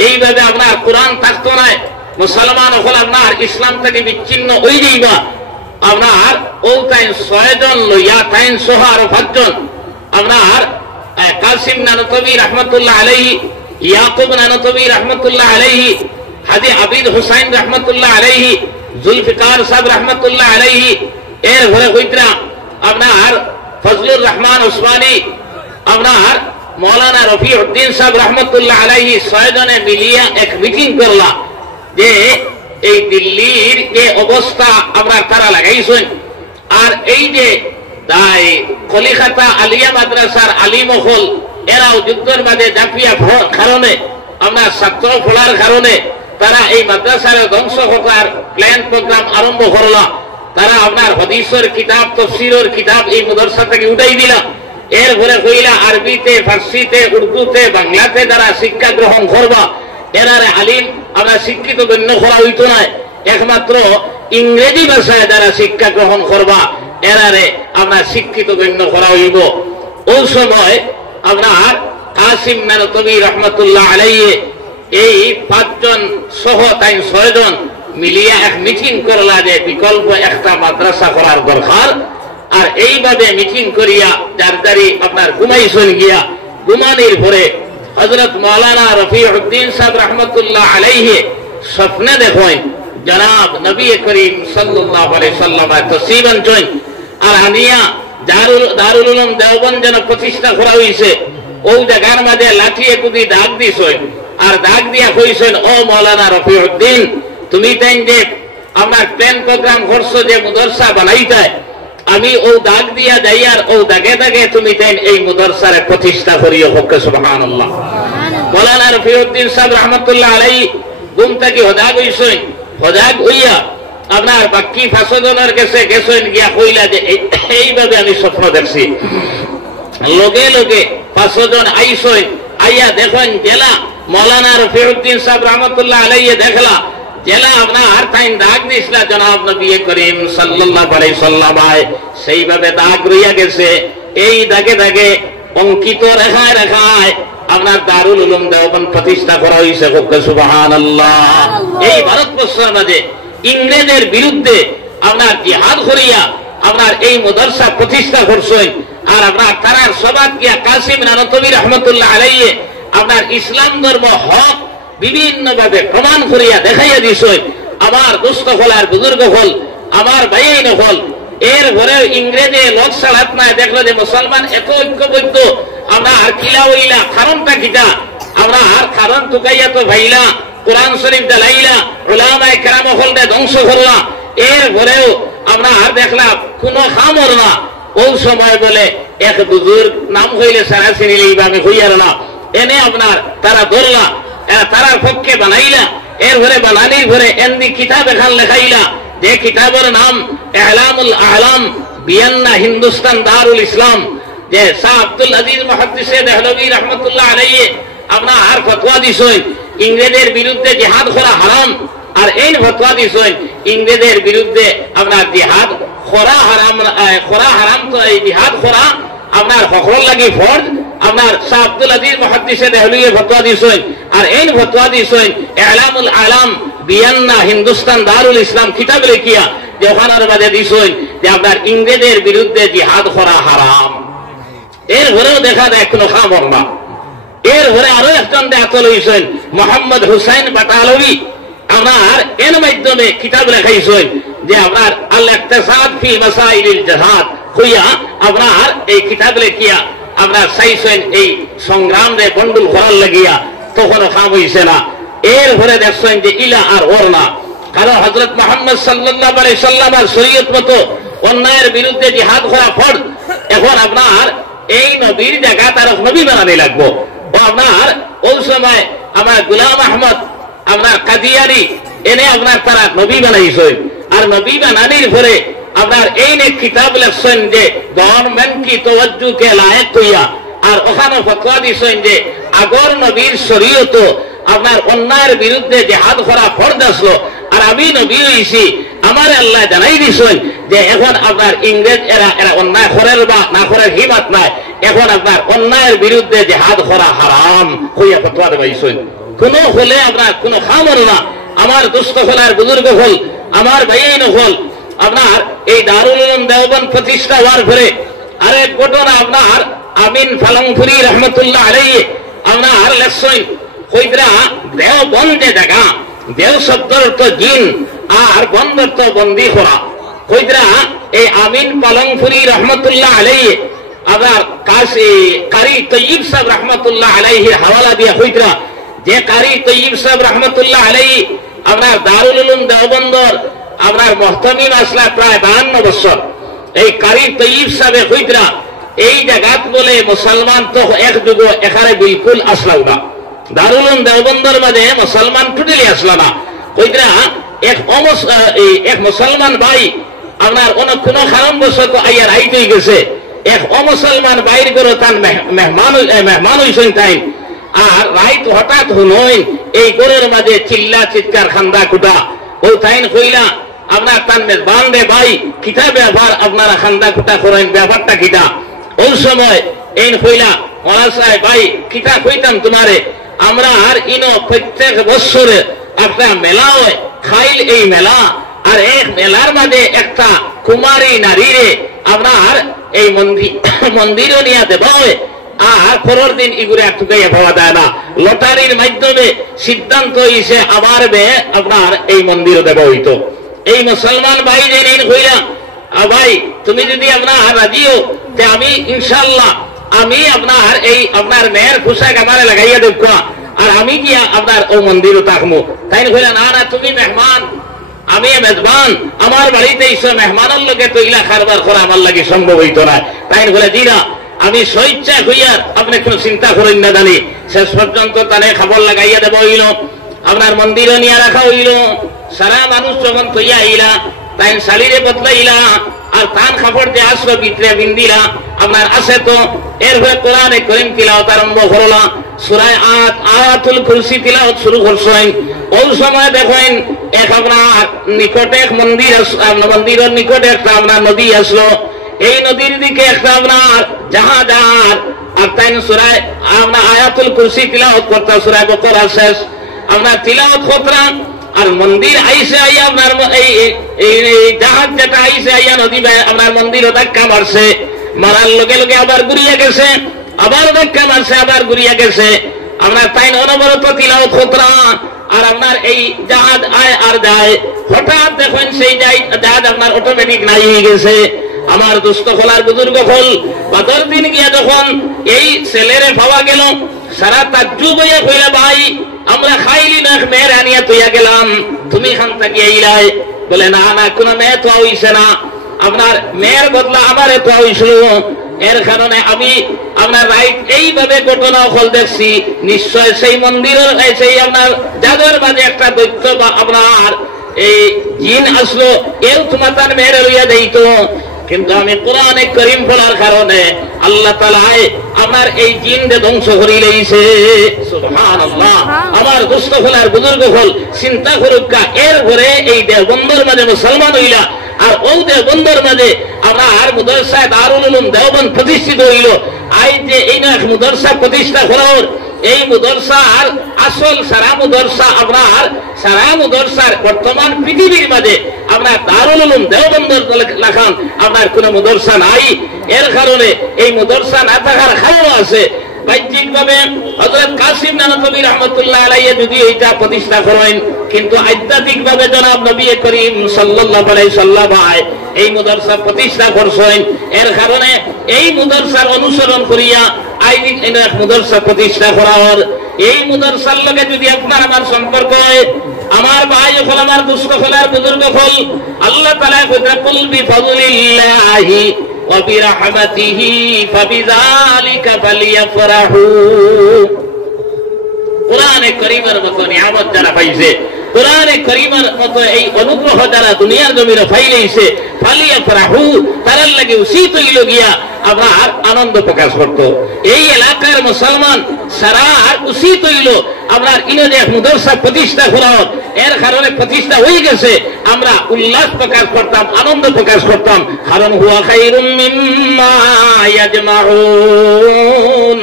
এইভাবে আপনার কোরআন থাকতো না মুসলমান হল আপনার ইসলাম থেকে বিচ্ছিন্ন হয়ে যাইবা আপনার ও তাই 6 জন লইয়া তাই সহ আরো 5 জন আপনার কাসিম নানতবী রহমতুল্লাহ আলাইহি ইয়াকুব নানতবী রহমতুল্লাহ আলাইহি হাজী আবিদ হুসাইন রহমতুল্লাহ আলাইহি জুলফিকার সাহেব রহমতুল্লাহ আলাইহি এর ঘরে হইতরা আপনার ফজলুর রহমান উসমানী আপনার মৌলানা রফিউদ্দিন সাহেব রহমতুল্লাহ আলাইহি 6 জনে মিলিয়া এক মিটিং করলা যে এই দিল্লির যে অবস্থা আমরা তারা লাগাইছেন আর এই যে তাই কলিকাতা আলিয়া মাদ্রাসার আলিম হল এরাও যুদ্ধের মাঝে জাপিয়া কারণে আমরা ছাত্র ফোলার কারণে তারা এই মাদ্রাসার ধ্বংস করার প্ল্যান প্রোগ্রাম আরম্ভ করলা তারা আপনার হাদিসের কিতাব তাফসীরের কিতাব এই মাদ্রাসা থেকে উঠাই দিলা এরপরে কইলা আরবিতে ফার্সিতে উর্দুতে বাংলাতে যারা শিক্ষা গ্রহণ করবা এরারে আলিম আমরা শিক্ষিত গণ্য করা হইতো না একমাত্র ইংরেজি ভাষায় যারা শিক্ষা গ্রহণ করবা এরারে আমরা শিক্ষিত গণ্য করা হইব ওই সময় আপনার কাসিম নানতবী রহমতুল্লাহ আলাইহি এই 5 জন সহ তাই 6 জন মিলিয়া এক মিটিং করলা যে বিকল্প একটা মাদ্রাসা করার দরকার আর এইভাবে মিটিং করিয়া যার দাঁড়ি আপনার ঘুমাইছেন গিয়া ঘুমানির পরে হযরত মাওলানা রফিউদ্দিন সাহেব রহমতুল্লাহ আলাইহি স্বপ্নে দেখেন জনাব নবী করিম সাল্লাল্লাহু আলাইহি সাল্লাম তসলিম আনছেন আর আনিয়া দারুল উলুম দেওবন্দ যেন প্রতিষ্ঠা করা হয়েছে ওই জায়গার মাঝে লাঠি একুদি দাগ দিছেন আর দাগ দিয়া কইছেন ও মাওলানা রফিউদ্দিন তুমি তাই যে আমার প্ল্যান প্রোগ্রাম করছো যে মাদ্রাসা বানাইতে আমি ও দাগ দিয়া যাই আর ও দাগে দাগে তুমি তাই এই মাদ্রাসার প্রতিষ্ঠা করিও হোক সুবহানাল্লাহ মাওলানা রফিউদ্দিন সাহেব রহমতুল্লাহ আলাইহি ঘুম থেকে হদাগ হইছেন হদাগ হইয়া আপনার বাকি 5 জনের কাছে গেছেন গিয়া কইলা যে এইভাবে আমি স্বপ্ন দেখছি লগে লগে 5 জন আইছেন আইয়া দেখেন জেলা মাওলানা রফিউদ্দিন সাহেব রহমতুল্লাহ আলাইহি দেখলা জেলা আপনার তাই দাগ দিছিলা জনাব নবী করিম সাল্লাল্লাহু আলাইহি সাল্লাম সেইভাবে দাগ রইয়া গেছে এই দাগে দাগে অঙ্কিত রেখায় রেখায় আপনার দারুল উলুম দেওবন্দ প্রতিষ্ঠা করা হয়েছে সুবহানাল্লাহ এই ভারতবর্ষের মাঝে ইংরেজের বিরুদ্ধে আপনার জিহাদ করিয়া আপনার এই মাদ্রাসা প্রতিষ্ঠা করছেন আর আপনার তারার সবাত গিয়া কাসিম নানতবী রহমতুল্লাহ আলাইহি আপনার ইসলাম ধর্ম হক বিভিন্ন ভাবে প্রমাণ করিয়া দেখাইয়া দিছেন আমার দুস্থ হল আর বুজুর্গ হল আমার ভাইয়ের হল এর ঘরে ইংরেজে লোক সালাত না দেখলো যে মুসলমান এত ঐক্যবদ্ধ আমরা আর কিলা হইলা কারণটা কিটা আমরা আর কারণ টুকাইয়া তো ভাইলা কোরআন শরীফ জ্বালাইলা উলামায়ে কেরাম হলকে ধ্বংস করলা এর ঘরেও আমরা আর দেখলাম কোনো খামর না ওই সময় বলে এক বুজুর্গ নাম হইলে সারা চিনিলেই আমি হইয়ার না এনে আপনার তারা ধরলা তারার পক্ষে বানাইলা এর ঘরে বানানির ঘরে এমনি কিতাব এখান লেখাইলা যে কিতাবের নাম ইলামুল আলাম বিয়ান্না হিন্দুস্তান দারুল ইসলাম যে শাহ আব্দুল আজিজ মুহাদ্দিসে দেহলভী রহমতুল্লাহ আলাইহি আপনার আর ফতোয়া দিছেন ইংরেজের বিরুদ্ধে জিহাদ করা হারাম, আর এই ফতোয়া দিছেন ইংরেজের বিরুদ্ধে আপনার জিহাদ করা হারাম তো এই জিহাদ করা আপনার সকল লাগি ফরজ। আপনার শাহ আব্দুল আজিজ মুহাদ্দিসে দেহলভী ফতোয়া দিছেন, আর এই ফতোয়া দিছেন ইলামুল আলাম বিয়ান্না হিন্দুস্তান দারুল ইসলাম কিতাব লিখিয়া যে ওখানের বাদে দিছেন যে আপনার ইংরেজের বিরুদ্ধে জিহাদ করা হারাম। এর ঘরেও দেখা যায় কোনো খামর না। এর ঘরে আরো একজন দেখা লইছেন মোহাম্মদ হুসাইন বাটালভী, আপনার এর মাধ্যমে কিতাব লেখাইছেন যে আপনার আল ইকতিসাদ ফি মাসাইলিল জিহাদ হইয়া আপনার এই কিতাব লেখিয়া আপনার চাইছেন এই সংগ্রাম রে বন্ডুল করার লাগিয়া, তখনও কাম হইছে না। এর ঘরে দেখছেন যে ইলা আর ওর না, কারণ হযরত মুহাম্মদ সাল্লাল্লাহু আলাইহি সাল্লামের শরীয়ত মতো অন্যায়ের বিরুদ্ধে জিহাদ করা ফরজ। এখন আপনার এই নবীর জায়গা তার নবী বানাতে লাগবো। আপনার ওই সময় আমার গোলাম আহমদ আপনার কাদিয়ানি এনে আপনার তারা নবী বানাইছেন, আর নবী বানানির পরে আপনার এই নে কিতাব লেখছেন যে গভর্নমেন্ট কি তওয়াজ্জু কে লায়েক হইয়া, আর ওখানে ফতোয়া দিছেন যে আগর নবীর শরীয়ত আপনার অন্যায়ের বিরুদ্ধে জিহাদ করা ফরজ আসলো, আর আমি নবী হইছি আমার আল্লাহ জানাই দিছেন যে এখন আপনার ইংরেজ এরা অন্যায় করার বা না করার হিম্মত নাই, এখন আপনার অন্যায়ের বিরুদ্ধে জিহাদ করা হারাম হইয়া ফতোয়া দেবাইছেন। কোনো হলে আপনার কোনো খামর না। আমার দুস্থ হলার বুজুর্গ হল, আমার ভাইয়াইন হল, আপনার এই দারুল উলুম দেওবন্দ প্রতিষ্ঠা হওয়ার পরে আরেক ঘটনা আপনার আমিন ফালংপুরি রহমতুল্লাহ আলাইহি আপনার লেখছেন কইদরা দেওবন্দ যে জায়গা, দেও শব্দের অর্থ জিন আর বন্দ অর্থ বন্দী করা। কইদরা এই আমিন ফালংপুরি রহমতুল্লাহ আলাইহি আপনার কারি তৈয়ব সাহেব রহমতুল্লাহ আলাইহির হাওয়ালা দিয়ে কইদরা যে কারি তৈয়ব সাহেব রহমতুল্লাহ আলাইহি আপনার দারুল উলুম দেওবন্দর আপনার মহতমিম আসলা প্রায় 52 বছর। এই কারি তৈয়ব সাহেব কইদরা এই জায়গাত বলে মুসলমান তো এক যুগ এখানে বিলকুল আসলাও না, দারুল উলুম দেওবন্দর মাঝে মুসলমান টোটালি আসলা না। কইদরা এক মুসলমান ভাই আপনার কোনো কারণবশত আইয়ার আইত হয়ে গেছে, এক অমুসলমান বাইর করে তার মেহমান হইছেন তাই, আর রাইত হঠাৎ হুনই এই গরের মাঝে চিল্লা চিৎকার খান্দা কুটা ও তাইন কইলা আপনার তার মেজবান রে ভাই কিতা ব্যাপার আপনারা খান্দা কুটা করেন, ব্যাপারটা কিটা? ওই সময় এই কইলা ওরা সাহেব ভাই কিতা কইতাম তোমারে, আমরা আর ইনো প্রত্যেক বছরে একটা মেলা হয়, খাইল এই মেলা, আর এক মেলার মাঝে একটা কুমারী নারীরে আপনার এই মন্দিরও নিয়ে দেওয়া হয়, আর পরের দিন ইগুরে একটুকাইয়া পাওয়া যায় না। লটারির মাধ্যমে সিদ্ধান্ত হইছে আবার আপনার এই মন্দিরও দেওয়া হইতো। এই মুসলমান ভাই যে নেই হইলা ভাই তুমি যদি আপনার রাজিও যে আমি ইনশাল্লাহ আমি আপনার এই আপনার মেয়ের পোশাক আমার লাগাইয়া দেব, আর আমি গিয়া আপনার ও মন্দিরও থাকবো। তাই কইলা না না তুমি মেহমান, আমি মেজবান, আমার বাড়িতে এসে মেহমানের লোকে তো ইলা খারবার করা আমার লাগে সম্ভব হইতো না। তাই বলে দিরা আমি স্বেচ্ছা হইয়া আপনি কোনো চিন্তা করেন না জানি, শেষ পর্যন্ত তারে খাবার লাগাইয়া দেব হইল, আপনার মন্দিরও নিয়ে রাখা হইল। সারা মানুষ যখন তৈয়া আইলা তাই শালিরে বদলাইলা, আর তান খাবার দিয়ে আসলো ভিতরে বিন্দিলা আপনার আছে তো। এরপরে কোরআনে করিম তিলাওয়াত আরম্ভ করলা, সূরা আয়াতুল কুরসি তিলাওয়াত শুরু করছেন। ওই সময় দেখেন এক আপনার নিকটে এক মন্দিরের নিকটে একটা আপনার নদী আসলো, এই নদীর দিকে একটা আপনার জাহাজ, আর তাই সূরায় আপনার আয়াতুল কুরসি তিলাওয়াত করতে সূরা বকরা শেষ আপনার তিলাওয়াত করতে, আর মন্দির আইসে আইয়া আপনার এই জাহাজ যেটা আইসে আইয়া নদী আপনার মন্দিরও ধাক্কা মারছে, মারার লগে লগে আবার ঘুরিয়া গেছে, আবার ধাক্কা মারছে, আবার ঘুরিয়া গেছে। আপনার তাই অনবরত তিলাওয়াত করতে, আর আপনার এই জাহাজ আয় আর যায়, হঠাৎ দেখেন সেই জাহাজ আপনার অটোমেটিক নাই হয়ে গেছে। আমার দুস্থ খোলার বুজুর্গ হল বাদর দিন গিয়া যখন এই ছেলেরে পাওয়া গেল, সারা তাজ্জুব হইয়া কইলা ভাই আমরা খাইলি না মেয়ের আনিয়া তুইয়া গেলাম, তুমি খান থাকি আইলাই? বলে না না কোনো মেয়ে তো হইছে না, আপনার মেয়ের বদলা আমারে তো হইছিল। এর কারণে আমি আপনার রাইট এইভাবে ঘটনা হল দেখছি, নিশ্চয় সেই মন্দিরের সেই আপনার জাদুর মাঝে একটা দৈত্য বা আপনার এই জিন আসলো, এর তোমার তার মেয়ের লইয়া দিত। কিন্তু আমি কোরআনে করিম বলার কারণে আল্লাহ তাআলা আমার এই জিনকে ধ্বংস করি লইছে। সুবহানাল্লাহ। আমার দুস্থ হলার বুজুর্গ হল চিন্তা করুক এর ঘরে এই দেওবন্দের মাঝে মুসলমান হইলা আর ও দেওবন্দের মাঝে আমার মুদরসা দারুল উলুম দেওবন্দ প্রতিষ্ঠিত হইল। আই যে এই না মুদরসা প্রতিষ্ঠা করার এই মুদরসার আসল সারা মুদরসা আপনার সারা মুদরসার বর্তমান পৃথিবীর মাঝে আপনার দারুল উলুম দেওবন্দের লেখান আপনার কোন মুদরসা নাই। এর কারণে এই মুদরসা না থাকার কারণ আছে। বাহ্যিক ভাবে হযরত কাসিম নানতবী রাহমাতুল্লাহ আলাইহি যদি এইটা প্রতিষ্ঠা করেন, কিন্তু আধ্যাত্মিক ভাবে জনাব নবী করিম সাল্লাল্লাহু আলাইহি সাল্লাম এই মুদরসা প্রতিষ্ঠা করছেন। এর কারণে এই মুদরসার অনুসরণ করিয়া আইনিক এক মুদরসা প্রতিষ্ঠা করার এই মুদরসার লগে যদি আপনার আমার সম্পর্ক হয়, আমার ভাই হল আমার দুস্থ হলার বুজুর্গ হল আল্লাহ তাআলা কইতা কুল বিফাদলিল্লাহি ওয়া বিরহমাতিহি ফাবিযালিকা ফালিয়াফরাহু। কোরআনে কারীমের মতো নিয়ামত যারা পাইছে, কোরআনে কারীমের মতো এই অনুগ্রহ যারা দুনিয়ার জমিনে পাইলেইছে, ফালিয়াফরাহু তারার লাগে উচিত হইল গিয়া আবার আনন্দ প্রকাশ করত। এই এলাকার মুসলমান সারা উচিত হইল আপনার ইনজে মুদরসা প্রতিষ্ঠা করার। এর কারণে প্রতিষ্ঠা হয়ে গেছে, আমরা উল্লাস প্রকাশ করতাম, আনন্দ প্রকাশ করতাম। কারণ হুয়া খায়রুম মিম্মা ইয়াজমাউন।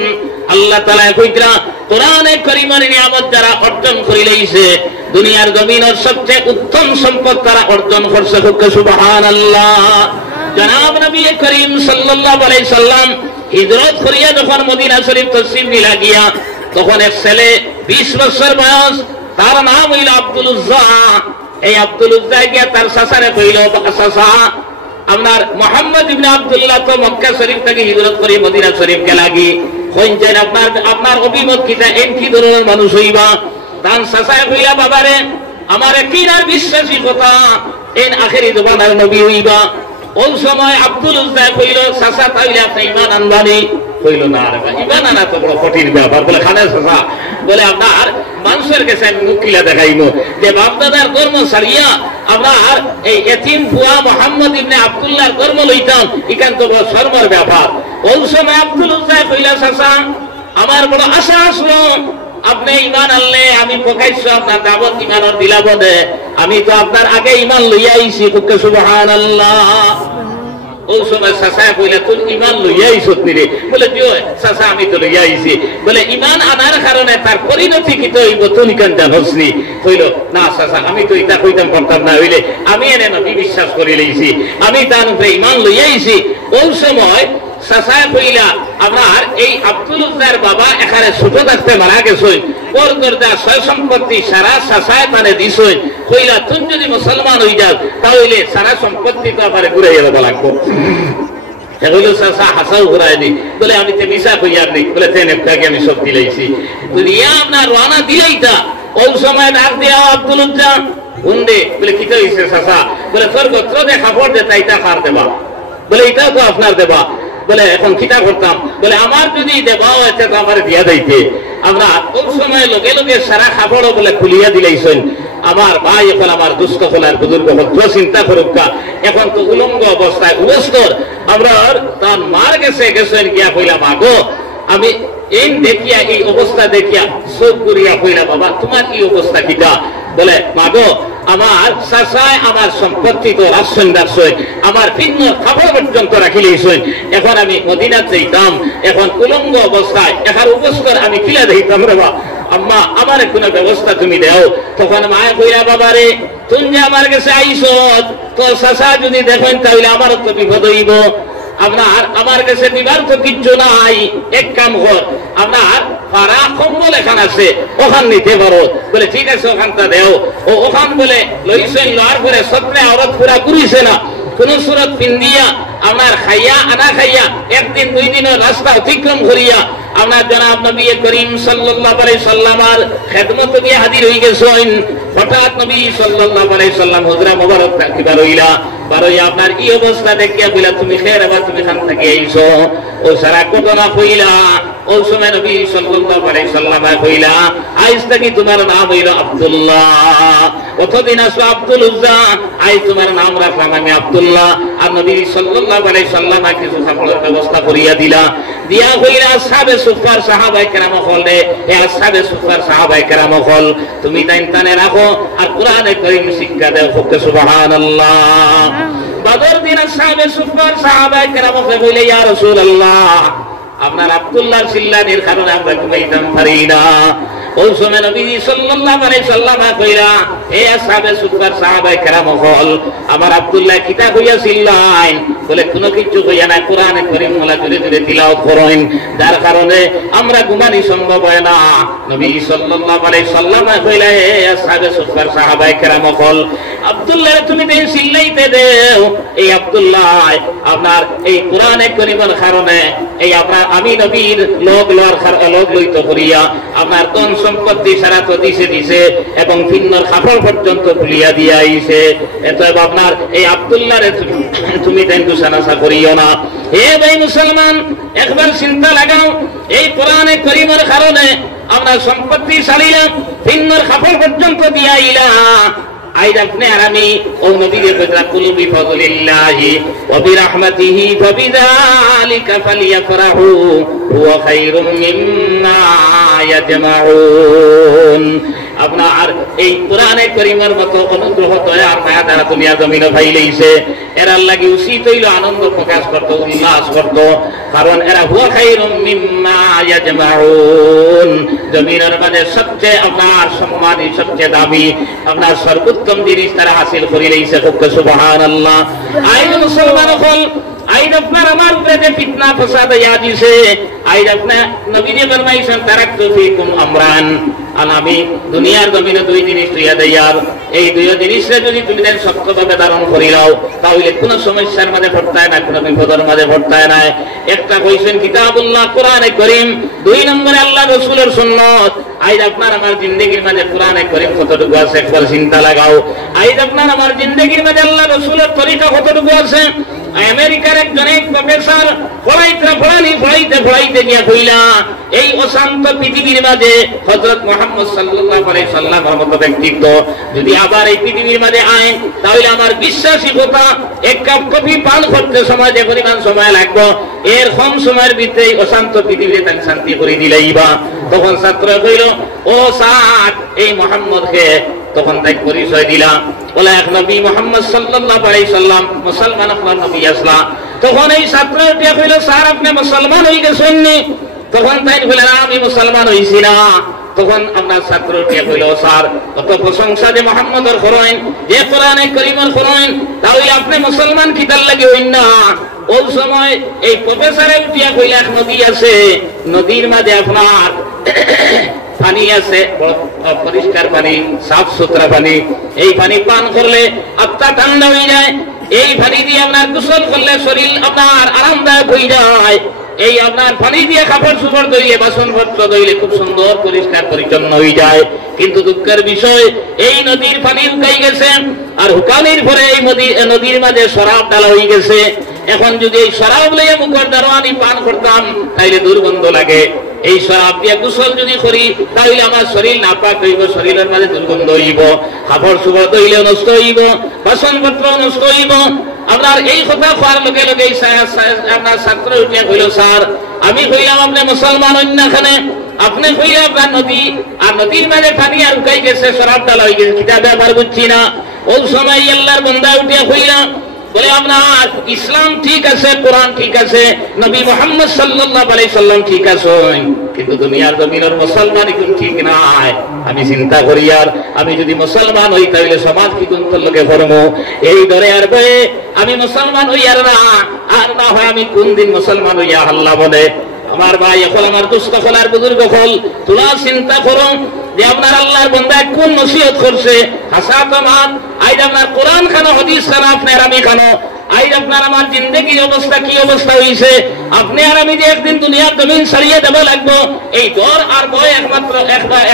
আল্লাহ তাআলা কইরা কোরআনে কারীমের নিয়ামত যারা অর্জন করে লইছে, দুনিয়ার জমিনের সবচেয়ে উত্তম সম্পদ তারা অর্জন করছে। সুবহানাল্লাহ। জনাব নবী করিম সাল্লাল্লাহু আলাইহি সাল্লাম হিজরত করিয়া যখন মদিনা শরীফ তশরিফ নিলা গিয়া, তখন এক ছেলে 20 বছর বয়স, তার নাম হইল আব্দুল উজ্জা। এই আব্দুল উজ্জা গিয়া তার চাচারে কইল, চাচা আপনার মুহাম্মদ ইবনে আব্দুল্লাহ তো মক্কা শরীফ থেকে হিজরত করে মদিনা শরীফ গেলাগি, কইছেন আপনার অভিমত কিটা, এন কি ধরনের মানুষ হইবা? তার চাচারে কইলা, বাবারে আমার কিনার বিশ্বাসী কথা, এন আখেরি জমানার নবী হইবা। ওই সময় আব্দুল উজ্জা কইল, চাচা তাইলে আপনি ঈমান আনবানি? কইল, না রে ভাই, ঈমান আনা তো বড় কঠিন ব্যাপার। বলে, খানা চাচা, বলে আপনার মানুষের কাছে আমি মুকিলা দেখাইমু যে বাপদাদার কর্ম ছাড়িয়া আপনার এই এতিম ফুয়া মুহাম্মদ ইবনে আব্দুল্লাহর কর্ম লইতাম, এখান তো বড় শর্মার ব্যাপার। ওই সময় আব্দুল উজ্জা কইলা, চাচা আমার বড় আশা আসলো, আপনি ঈমান আনলে আমি পকাইছো আপনার দাবত ঈমানের দিলাবদে, আমি তো আপনার আগে ঈমান লইয়া আইছি। সুবহানাল্লাহ। ওই সময় চাচা কইলা, তুই ঈমান লইয়া আইছত নিরে? বলে, চাচা আমি তো লইয়া আইছি। বলে, ঈমান আনার কারণে তার পরিণতি কি তো হইব তুই কেন জানোসনি? কইল, না চাচা আমি তো এটা কইতাম পারতাম না, হইলে আমি এনে নবী বিশ্বাস করে লইছি, আমি তার উপরে ঈমান লইয়া আইছি। ওই সময় চাচা কইলা, আপনার এই আব্দুল উজ্জার বাবা এখানে ছোট থাকতে মারা গেছেন, ওর দরজা সয় সম্পত্তি সারা চাচায় তানে দিছেন। কইলা, তুই যদি মুসলমান হই যাও তাহলে সারা সম্পত্তি তো আমার ঘুরাইয়া দেওয়া লাগবো। চাচা হাসাও ঘুরাই নি। বলে, আমি তো মিশা কইয়ার নি। বলে, তেনে আমি সব দিলাইছি। আপনার রানা দিলাইতা। ওই সময় ডাক দিয়া আব্দুল উজ্জা হুন্ডে। বলে, কি তো হইছে চাচা? বলে, তোর গোত্র যে খাবার দেতা এটা কার দেবা? বলে, এটাও তো আপনার দেবা। বলে, এখন কিতা করতাম? বলে, আমার যদি দেবাও আছে তো আমার দিয়া দিতে। আমরা ওই সময় লগে লগে সারা খাবারও বলে খুলিয়া দিলাইছেন। আমার ভাই এখন আমার দুস্থ হলার বুজুর্গ হত্য চিন্তা করুক, এখন তো উলঙ্গ অবস্থায় উবস্তর আমরা তার মার গেছে গেছেন গিয়া কইলা, মাগো আমি এই দেখিয়া এই অবস্থা দেখিয়া চোখ করিয়া কইলা, বাবা তোমার এই অবস্থা কিটা? বলে, মাগো আমার চাচায় আমার সম্পত্তি তো রাখছেন রাখছেন, আমার ভিন্ন খাবার পর্যন্ত রাখিলেছেন। এখন আমি মদিনাত যাইতাম, এখন উলঙ্গ অবস্থায় এখন উপস্তর আমি কিলা দিতাম রে বা আম্মা, আমার কোনো ব্যবস্থা তুমি দেও। তখন মায়ে কইয়া, বাবারে তুমি যে আমার কাছে আইস, তো চাচা যদি দেখেন তাহলে আমারও তো বিপদ হইব। আপনার আমার কাছে দিবার তো কিচ্ছু নাই, এক কাম কর, আপনার পাড়া কম্বল এখান আছে ওখান নিতে পারো। বলে, ঠিক আছে ওখানটা দেও। ও ওখান বলে লইছেন, লওয়ার পরে সত্রে আওরাত পুরা করিছে না, কোন সুরত পিন্দিয়া আপনার খাইয়া আনা খাইয়া একদিন দুই দিনের রাস্তা অতিক্রম করিয়া আপনার জনাব নবী করিম সাল্লাল্লাহু আলাইহি সাল্লামের খেদমতে গিয়ে হাজির হয়ে গেছেন। হঠাৎ নবী সাল্লাল্লাহু আলাইহি সাল্লাম হুজরা মোবারক কিবার হইলা, বারইয়া আপনার এই অবস্থা দেখিয়া বইলা, তুমি খের আবার তুমি খান থেকে আইছো। ও সারা ঘটনা কইলা। ওই সময় নবী সাল্লাল্লাহু আলাইহি সাল্লাম কইলা আজ থেকে তোমার নাম হইল আব্দুল্লাহ, কতদিন আছো আব্দুল উজ্জা, আজ তোমার নাম রাখলাম আমি আব্দুল্লাহ। আর নবী সাল্লাল্লাহু আলাইহি সাল্লাম কিছু সাফল্যের ব্যবস্থা করিয়া দিলা, দিয়া কইলা আসহাবে সুফার সাহাবায়ে কেরাম হলে, হে আসহাবে সুফার সাহাবায়ে কেরাম হল, তুমি তানে রাখো আর কোরআনে কারীম শিক্ষা দাও। সুবহানাল্লাহ। বদর দিন আসহাবে সুফার সাহাবায়ে কেরাম কইলে ইয়া রাসূলুল্লাহ, আপনার আব্দুল্লাহর চিল্লানির কারণে আমরা ঘুমাইতাম পারি না। ওই সময় নবী সাল্লাল্লাহু আলাইহি সাল্লাম কইরা হে আসহাবে সুফার সাহাবায়ে কেরাম হল, আমার আব্দুল্লাহ কিতা কইয়া চিল্লাইন, বলে কোনো কিছু কইয়া না, কোরআনে কারীম মোলা জুড়ে জুড়ে তিলাওয়াত করেন, যার কারণে আমরা ঘুমানি সম্ভব হয় না। নবী সাল্লাল্লাহু আলাইহি সাল্লাম কইলা হে আসহাবে সুফার সাহাবায়ে কেরাম হল, আব্দুল্লাহ তুমি দেন চিল্লাইতে দেও। এই আব্দুল্লাহ আপনার এই কোরআনে কারীমের কারণে এই আপনার আমি নবীর লোক লইতে করিয়া আপনার ধন সম্পত্তি সারা তো দিছে এবং ফিন্নর কাপড় পর্যন্ত খুলিয়া দিয়া আইছে। এতএব আপনার এই আব্দুল্লাহরে তুমি দেন দুসানাসা করিও না। হে ভাই মুসলমান, একবার চিন্তা লাগাও, এই কোরআনে কারীমের কারণে আমরা সম্পত্তি ছাড়িলাম, ফিন্নর কাপড় পর্যন্ত দিয়া আইলা। আইজ আপনি আর আমি ও নবীর কথা কুল বিফাদলিল্লাহি ওয়া বিরহমাতিহি ফাবিযালিকা ফালিয়াফরাহু হুয়া খায়রুম মিম্মা ইয়াজমাউন। আপনার এই কোরআনে কারীমের মতো অনুগ্রহ দয়া আর মায়া দ্বারা দুনিয়া জমিনে ফাইলেইছে, এরা লাগি উচিত হইল আনন্দ প্রকাশ করত, উল্লাস করত, কারণ এরা হুয়া খায়রুম মিম্মা ইয়াজমাউন, জমিনের মাঝে সবচেয়ে আপনার সম্মানী, সবচেয়ে দামি, আপনার সর্বোত্তম জিনিস তারা হাসিল করে লইছে। সুবহানাল্লাহ। আইন মুসলমান হল, আইন আপনার আমার উপরে যে ফিতনা ফাসাদ ইয়া দিছে, আইন আপনার নবীজি ফরমাইছেন তারাকতু ফিকুম আমরান, আর আমি দুনিয়ার জমিনে দুই জিনিস তুইয়া দেই, আর এই দুই জিনিসে যদি তুমি শক্তভাবে ধারণ করি নাও তাহলে কোনো সমস্যার মাঝে পড়তায় না, কোনো বিপদের মাঝে পড়তায় না। একটা কইছেন কিতাবুল্লাহ কোরআনে কারীম, দুই নম্বরে আল্লাহ রাসূলের সুন্নাত। আইজ আপনার আমার জিন্দেগির মাঝে কোরআনে কারীম কতটুকু আছে একবার চিন্তা লাগাও। আইজ আপনার আমার জিন্দেগির মাঝে আল্লাহ রাসূলের তরিকা কতটুকু আছে। আমেরিকার একজন প্রফেসর পড়াইতে গিয়া কইলা এই অশান্ত পৃথিবীর মাঝে হযরত মুহাম্মদ সাল্লাল্লাহু আলাইহি সাল্লামের মতো ব্যক্তিত্ব যদি আবার এই পৃথিবীর মাঝে আইন, তাহলে আমার বিশ্বাসী কথা এক কাপ কফি পান করতে সময় যে পরিমাণ সময় লাগবে, এর কম সময়ের ভিতরে অশান্ত পৃথিবীতে তাকে শান্তি করে দিলেইবা। তখন ছাত্র কইল ও স্যার, এই মুহাম্মদকে তখন তাই পরিচয় দিলাম, বলে এক নবী মুহাম্মদ সাল্লাল্লাহু আলাইহি সাল্লাম মুসলমান আপনার নবী আসলা। তখন এই ছাত্রটি কইল স্যার আপনি মুসলমান হয়ে গেছেন নি? তখন তাই বলে আমি মুসলমান হইছি না। তখন আপনার ছাত্রটি কইল স্যার কত প্রশংসা যে মুহাম্মদের করেন, যে কোরআনে কারীমের করেন, তাহলে আপনি মুসলমান কি তার লাগে হইন না? ওই সময় এই প্রফেসরে উঠিয়া কইলা এক নদী আছে, নদীর মাঝে আপনার পানি আছে, পরিষ্কার পানি, সাফ সুতরা পানি। এই পানি পান করলে আত্মা ঠান্ডা হয়ে যায়, এই পানি দিয়ে আপনার গোসল করলে শরীর আপনার আরামদায়ক হয়ে যায়। এই আপনার পানি দিয়ে কাপড় চোপড় ধুইলে, বাসনপত্র ধুইলে খুব সুন্দর পরিষ্কার পরিচ্ছন্ন হয়ে যায়। কিন্তু দুঃখের বিষয় এই নদীর পানি শুকাই গেছে, আর হুকানির পরে এই নদীর মাঝে শরাব ডালা হয়ে গেছে। এখন যদি এই শরাব লইয়া মুখের দারোয়ানি পান করতাম তাইলে দুর্গন্ধ লাগে। এই শরাব দিয়ে গোসল যদি করি তাহলে আমার শরীর নাপাক হইব, শরীরের মাঝে দুর্গন্ধ হইব, কাপড় চোপড় ধুইলে নষ্ট হইব, বাসনপত্র নষ্ট হইব। আপনার এই কথা হওয়ার লগে লগে আপনার ছাত্র উঠিয়া কইল স্যার আমি কইলাম আপনি মুসলমান অন্যখানে, আপনি কইলে আপনার নদী, আর নদীর মাঝে পানি আর উঠাই গেছে, শরাব ডালা হয়ে গেছে, কিতাবে আবার বুঝছি না। ওই সময় আল্লাহর বান্দা উঠিয়া কইলাম, বলে আপনার ইসলাম ঠিক আছে, কোরআন ঠিক আছে, নবী মুহাম্মদ সাল্লাল্লাহু আলাইহি সাল্লাম ঠিক আছে, কিন্তু দুনিয়ার জমিনের মুসলমান এখন ঠিক নাই। আমি চিন্তা করি আর আমি যদি মুসলমান হই তাহলে সমাজ কি কোন লোকে করবো, এই ধরে আর ভয়ে আমি মুসলমান হই আর না হয় আমি কোন দিন মুসলমান হইয়া আল্লাহ বলে। আমার ভাই এখন আমার দুস্থ খোলার বুজুর্গ খোল, তোরা চিন্তা করো যে আপনার আল্লাহর বান্দা কোন নসিহত করছে। হাসাতমান আইজ আপনার কোরআন খানো, হাদিস খানো, আপনার আমি খানো। আইজ আপনার আমার জিন্দেগির অবস্থা কি অবস্থা হইছে। আপনি আর আমি যে একদিন দুনিয়ার জমিন ছাড়িয়ে দেব লাগবো, এই ডর আর ভয় একমাত্র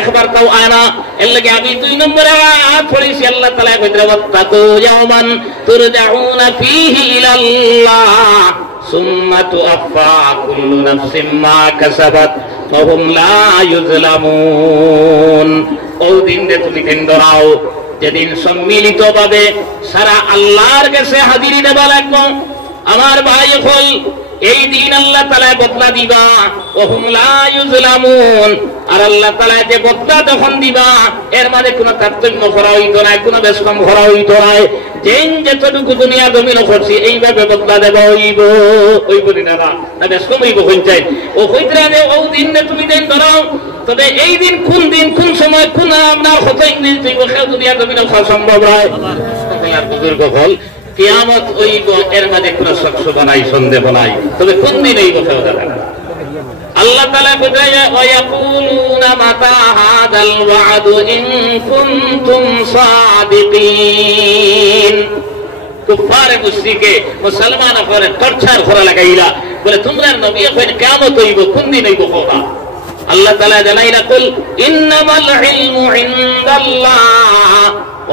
একবার তাও আয় না। এর লাগে আমি 2 নম্বরে আয়াত পড়েছি, আল্লাহ তাআলা কইতে ওয়াত্তাকু ইয়াওমান তুরজাউনা ফীহি ইলাল্লাহ সুম্মা তুআফা কুল্লু নাফসিম মা কাসাবাত ওয়া হুম লা ইউযলামুন। ওই দিন তুমি দিন ধরাও যেদিন সম্মিলিতভাবে সারা আল্লাহর কাছে হাজিরি দেবা লাগবে। আমার ভাই হল এই দিন আল্লাহ তাআলা বদলা দিবা, ওয়া হুম লা ইউযলামুন। আর আল্লাহ তাআলা যে বদলা তখন দিবা এর মানে কোনো তারতম্য করা হইতো না, কোনো বেশকম করা হইতো না। যেন যতটুকু দুনিয়া জমিন করছি এইভাবে বদলা দেবা হইব, ওই বলি না না বেশকম হইব কোন চাই ও কইতরা যে ও দিন তুমি দিন ধরো। তবে এই দিন কোন দিন কোন সময় কোন আপনার হতে ইংরেজ হইব খেল দুনিয়া জমিন খাওয়া সম্ভব হয়। আর বুজুর্গ হল কিয়ামত হইব এর মাঝে কোনো শক নাই, সন্দেহ নাই। তবে কোন দিন হইব কেউ জানে না। আল্লাহ তাআলা বোঝায় ওয়ায়াকুলুনা মাতা হাদাল ওয়াদু ইন কুনতুম সাদিকিন। কুফারে মুশরিকে মুসলমান করে টর্চার করা লাগাইলা, বলে তোমরা নবী কইন কিয়ামত হইব কোন দিন হইব কবা। আল্লাহ তাআলা জানাইলা কুল ইন্নামাল ইলমু ইনদাল্লাহ।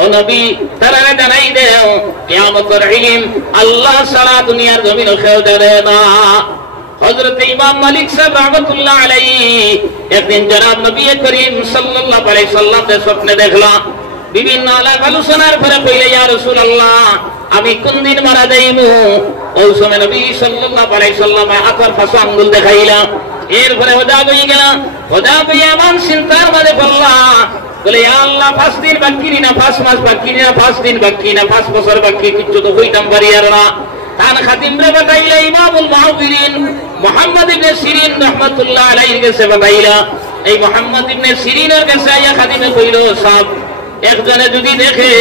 ও নবী তারা জানাই দেও কিয়ামতের ইলম আল্লাহ ছাড়া দুনিয়ার জমিন কেউ জানে না। হযরত ইমাম মালিক সাহেব রাহমাতুল্লাহ আলাইহি একদিন জনাব নবী করিম সাল্লাল্লাহু আলাইহি সাল্লামের স্বপ্নে দেখলা। বিভিন্ন আলাপ আলোচনার পরে কইলে ইয়া রাসূলুল্লাহ আমি কোন দিন মারা যাইমু। ওই সময় নবী সাল্লাল্লাহু আলাইহি সাল্লাম হাতের ফাঁসা আঙ্গুল দেখাইলা। এরপরে ওদা হয়ে গেল, ওদা হয়ে এমন চিন্তার মাঝে পড়লা, বলে আল্লাহ 5 দিন বাকি না, 5 মাস বাকি না, 5 দিন বাকি না, 5 বছর বাকি, কিছু তো হইতাম পারি আর না। তার খাদিমরে বাতাইলা ইমামুল মুহাদ্দিরিন মুহাম্মদ ইবনে সিরিন রাহমাতুল্লাহ আলাইহির কাছে বাতাইলা। এই মুহাম্মদ ইবনে সিরিনের কাছে আয়া খাদিমে কইলো সাহেব একজনে যদি দেখে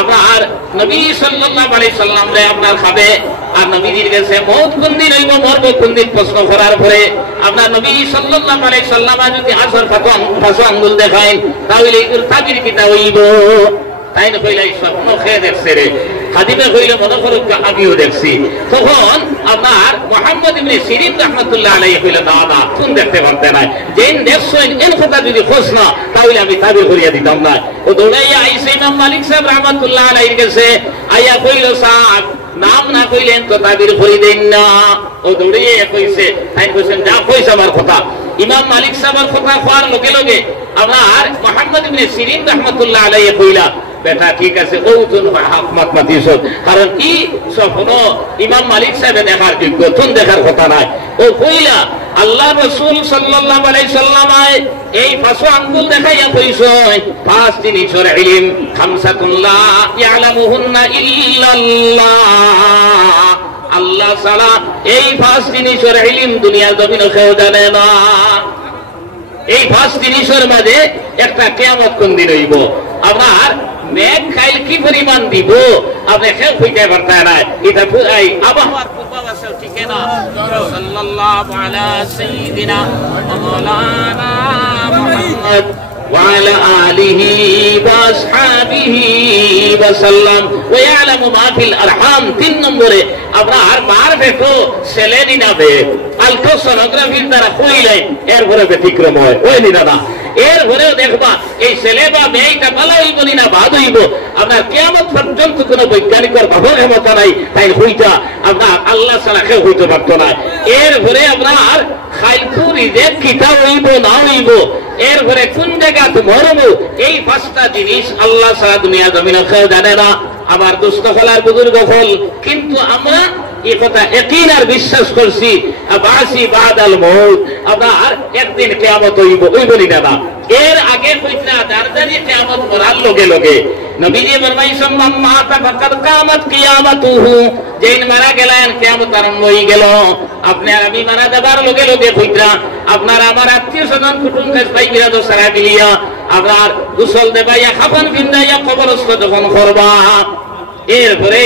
আপনার নবী সাল্লাল্লাহু আলাইহি সাল্লাম রে আপনার খাবে আর নবীজির কাছে মওত কোন দিন হইব মরব কোন দিন প্রশ্ন করার পরে আপনার নবী সাল্লাল্লাহু আলাইহি সাল্লাম যদি আসর ফাঁসা আঙ্গুল দেখায় তাহলে এর তাবির কিতা হইব। তাই না কইলাই স্বপ্ন খেয়ে দেখছে রে। খাদিমে কইলে মনে করুক আমিও দেখছি। তখন আপনার মুহাম্মদ ইবনে সিরিন রাহমাতুল্লাহ আলাইহি কইলে না না কোন দেখতে পারতে না, যেন দেখছেন এর কথা যদি খোঁজ না তাহলে আমি তাবির করিয়া দিতাম না। ও দৌড়াইয়া আইসা ইমাম মালিক সাহেব রাহমাতুল্লাহ আলাইহির কাছে আইয়া কইল সাহেব নাম না কইলেন তো তাবির করি দেন না। ও দৌড়িয়ে কইছে, তাই কইছেন যা কইছ আমার কথা। ইমাম মালিক সাহেবের কথা কোয়ার লগে লগে আপনার মুহাম্মদ ইবনে সিরিন রাহমাতুল্লাহ আলাইহি কইলা বেটা ঠিক আছে ও তুন হকমত মাতিস, কারণ কি স্বপ্ন ইমাম মালিক সাহেব দেখার যোগ্য, তুন দেখার কথা নাই। ও কইলা আল্লাহ রাসূল সাল্লাল্লাহু আলাইহি সাল্লাম এই ফাঁসা আঙ্গুল দেখাইয়া কইছেন 5 জিনিসের ইলম খামসাতুন লা ইয়ালামুহুন্না ইল্লাল্লাহ। আল্লাহ ছাড়া এই 5 জিনিসের ইলম দুনিয়ার জমিনে কেউ জানে না। এই 5 জিনিসের মাঝে একটা কিয়ামত কোন দিন হইব, আপনার মেঘ খাইল কি পরিমাণ দিব আপনি খেয়ে হইতে পারতেন না। এটা পুরাই আবহাওয়ার পূর্বাভাসও ঠিক না। সাল্লাল্লাহু আলা সাইয়্যিদিনা ওয়া মাওলানা মুহাম্মদ ওয়া আলা আলিহি ওয়া আসহাবিহি ওয়া সাল্লাম ওয়া ইয়ালামু মা ফিল আরহাম। 3 নম্বরে আপনার মার বেটো ছেলে নিনাবে আলট্রাসোনোগ্রাফির দ্বারা কইলেন এরপরে ব্যতিক্রম হয় ওই নিনা। এরপরেও দেখবা এই ছেলে বা মেয়েটা ভালো হইব না বাদ হইব আপনার কিয়ামত পর্যন্ত কোন বৈজ্ঞানিকের ভাবর ক্ষমতা নাই। তাই হইতা আপনার আল্লাহ ছাড়া কেউ হইতে পারতো না। এরপরে আপনার খাইলপুরি যে কিতা হইব না হইব, এরপরে কোন জায়গা মরব, এই 5টা জিনিস আল্লাহ ছাড়া দুনিয়া জমিনে কেউ জানে না। আমার দুস্থ ফলার বুজুর্গ ফল, কিন্তু আমরা এই কথা ইয়াকিন আর বিশ্বাস করছি বাসি বাদাল মউত আপনার একদিন কিয়ামত হইব ওই বলি না। এর আগে কইনা দারদারি কিয়ামত মরার লগে লগে নবীজি ফরমাইছেন মান মাতা ফাকাদ কিয়ামত কিয়ামাতুহু, যেন মারা গেলেন কিয়ামত আরম্ভ হই গেল। আপনি আর আমি মারা যাবার লগে লগে কইরা আপনার আমার আত্মীয় স্বজন কুটুম কাছ ভাই বিরাদ সারা দিলিয়া আপনার গোসল দেবাইয়া খাফন পিন্দাইয়া কবরস্থ যখন করবা, এরপরে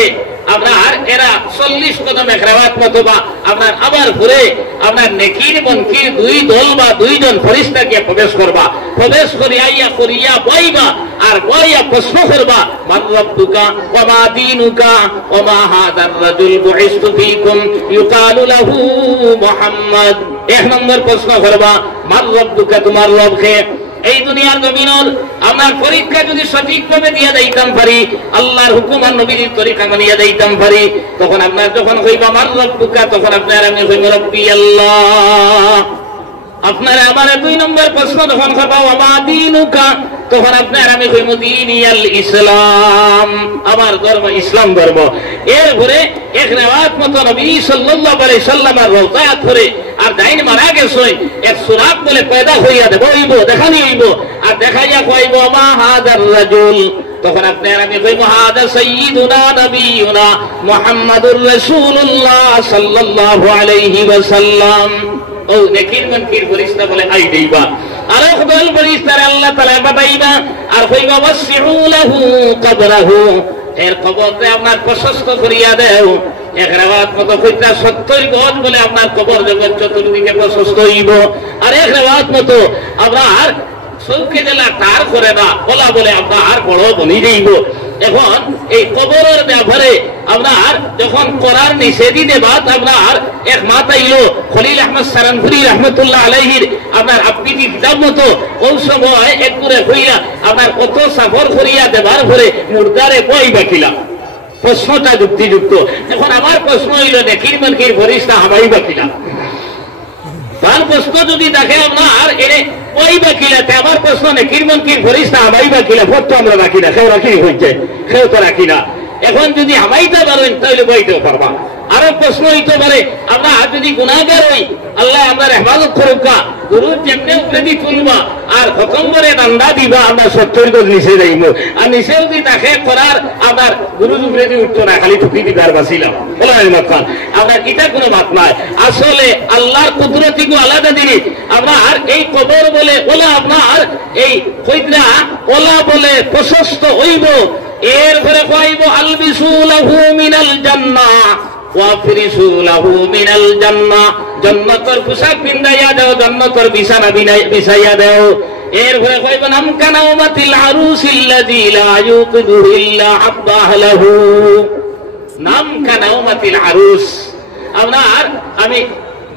আপনার এরা 40 কদম একরাওয়াত মতবা আপনার আবার ঘুরে আপনার নেকির মনকির 2 দল বা 2 জন ফেরেশতা গিয়ে প্রবেশ করবা। প্রবেশ করিয়া করিয়া বইবা আর বইয়া প্রশ্ন করবা মান রাব্বুকা ওয়া মা দীনুকা ওয়া মা হাদার রাজুল বুইসতু ফীকুম ইউকালু লাহু মুহাম্মদ। 1 নম্বর প্রশ্ন করবা মান রাব্বুকা, তোমার রব কে? এই দুনিয়ার জমিনের আমার পরীক্ষা যদি সঠিকভাবে দিয়ে যাইতাম পারি, আল্লাহর হুকুম আর নবীর তরিকা মানিয়ে যাইতাম পারি, তখন আপনার যখন হইব আমার রব্বুকা, তখন আপনার আমি হইব রব্বি আল্লাহ। আপনারা আমার 2 নম্বর প্রশ্ন যখন করবো আমা দীনুকা, তখন আপনার আমি হইব দীনিয়াল ইসলাম, আমার ধর্ম ইসলাম ধর্ম। এরপরে এক রেওয়ায়াত মতো নবী সাল্লাল্লাহু আলাইহি সাল্লামের রওজাত ধরে আর দাইন মারা গেছে এক সুরাত বলে পয়দা হইয়া দেব হইব, দেখানি হইব, আর দেখাইয়া কইব মা হাদার রাজুল, তখন আপনার আমি কইব হাদা সাইয়্যিদুনা নবিয়ুনা মুহাম্মাদুর রাসূলুল্লাহ সাল্লাল্লাহু আলাইহি ওয়াসাল্লাম। ও নেকির মনকির ফেরেশতা বলে আই দেইবা, আর খবল ফেরেশতা আল্লাহ তাআলা বাতাইবা আর কইবা ওয়াসিউ লাহু কবরাহু, এর কবরতে আপনার প্রশস্ত করিয়া দেও। এক রেওয়ায়াত মতো কইতা 70 গজ বলে আপনার কবর জগৎ চতুর্দিকে প্রশস্ত হইব, আর এক রেওয়ায়াত মতো আপনার চৌকে জেলা তার করে না বলা বলে আপনার বড় বনি যাইব। এখন এই কবরের ব্যাপারে আপনার যখন করার নিষেধই দেবাত আপনার এক মাথা ইলো খলিল আহমদ সারানপুরি রহমতুল্লাহ আলাইহির আপনার আবৃত্তি কিতাব মতো ওই সময় এক করে হইয়া আপনার কত সাফর করিয়া দেবার পরে মুর্দারে বই বাকিলা, প্রশ্নটা যুক্তিযুক্ত। এখন আমার প্রশ্ন হইল নেকির মনকির ফেরেশতা হামাই বাকিলা, তার প্রশ্ন যদি দেখে আপনার এনে ওই বাকিলাতে আমার প্রশ্ন নেকির মনকির ফেরেশতা হামাই বাকিলা, ফটো আমরা রাখি না, কেউ রাখি হইছে, কেউ তো রাখি না। এখন যদি হামাইতে পারেন তাহলে বইতেও পারবা। আরো প্রশ্ন হইতে পারে আমরা যদি গুনাহগার হই, আল্লাহ আমরা হেফাজত করুকা, গুরুর যেমনি উপরে দি তুলবা আর হুকুম করে ডান্ডা দিবা, আমরা 70 গজ নিচে যাইব, আর নিচে যদি তাকে করার আবার গুরুর উপরে দি উঠতো না, খালি ঠুকি দিবার বাঁচিলাম বলা হয় মাত্রান। আপনার এটা কোনো মাত নাই, আসলে আল্লাহর কুদরতি গো আলাদা জিনিস। আপনার এই কবর বলে ওলা আপনার এই কইতরা ওলা বলে প্রশস্ত হইব, এরপরে কইব আলবিসু লাহু মিনাল জান্নাহ ওয়াফরিসু লাহু মিনাল জান্নাহ, জান্নাতের পোশাক পিন্দাইয়া দাও, জান্নাতের বিছানা বিছাইয়া দাও। এরপরে কইব নাম কানাউমাতিল আরুসিল্লাযী লা ইউকিদু ইল্লা হাব্বা আহলাহু, নাম কানাউমাতিল আরুস। আপনার আমি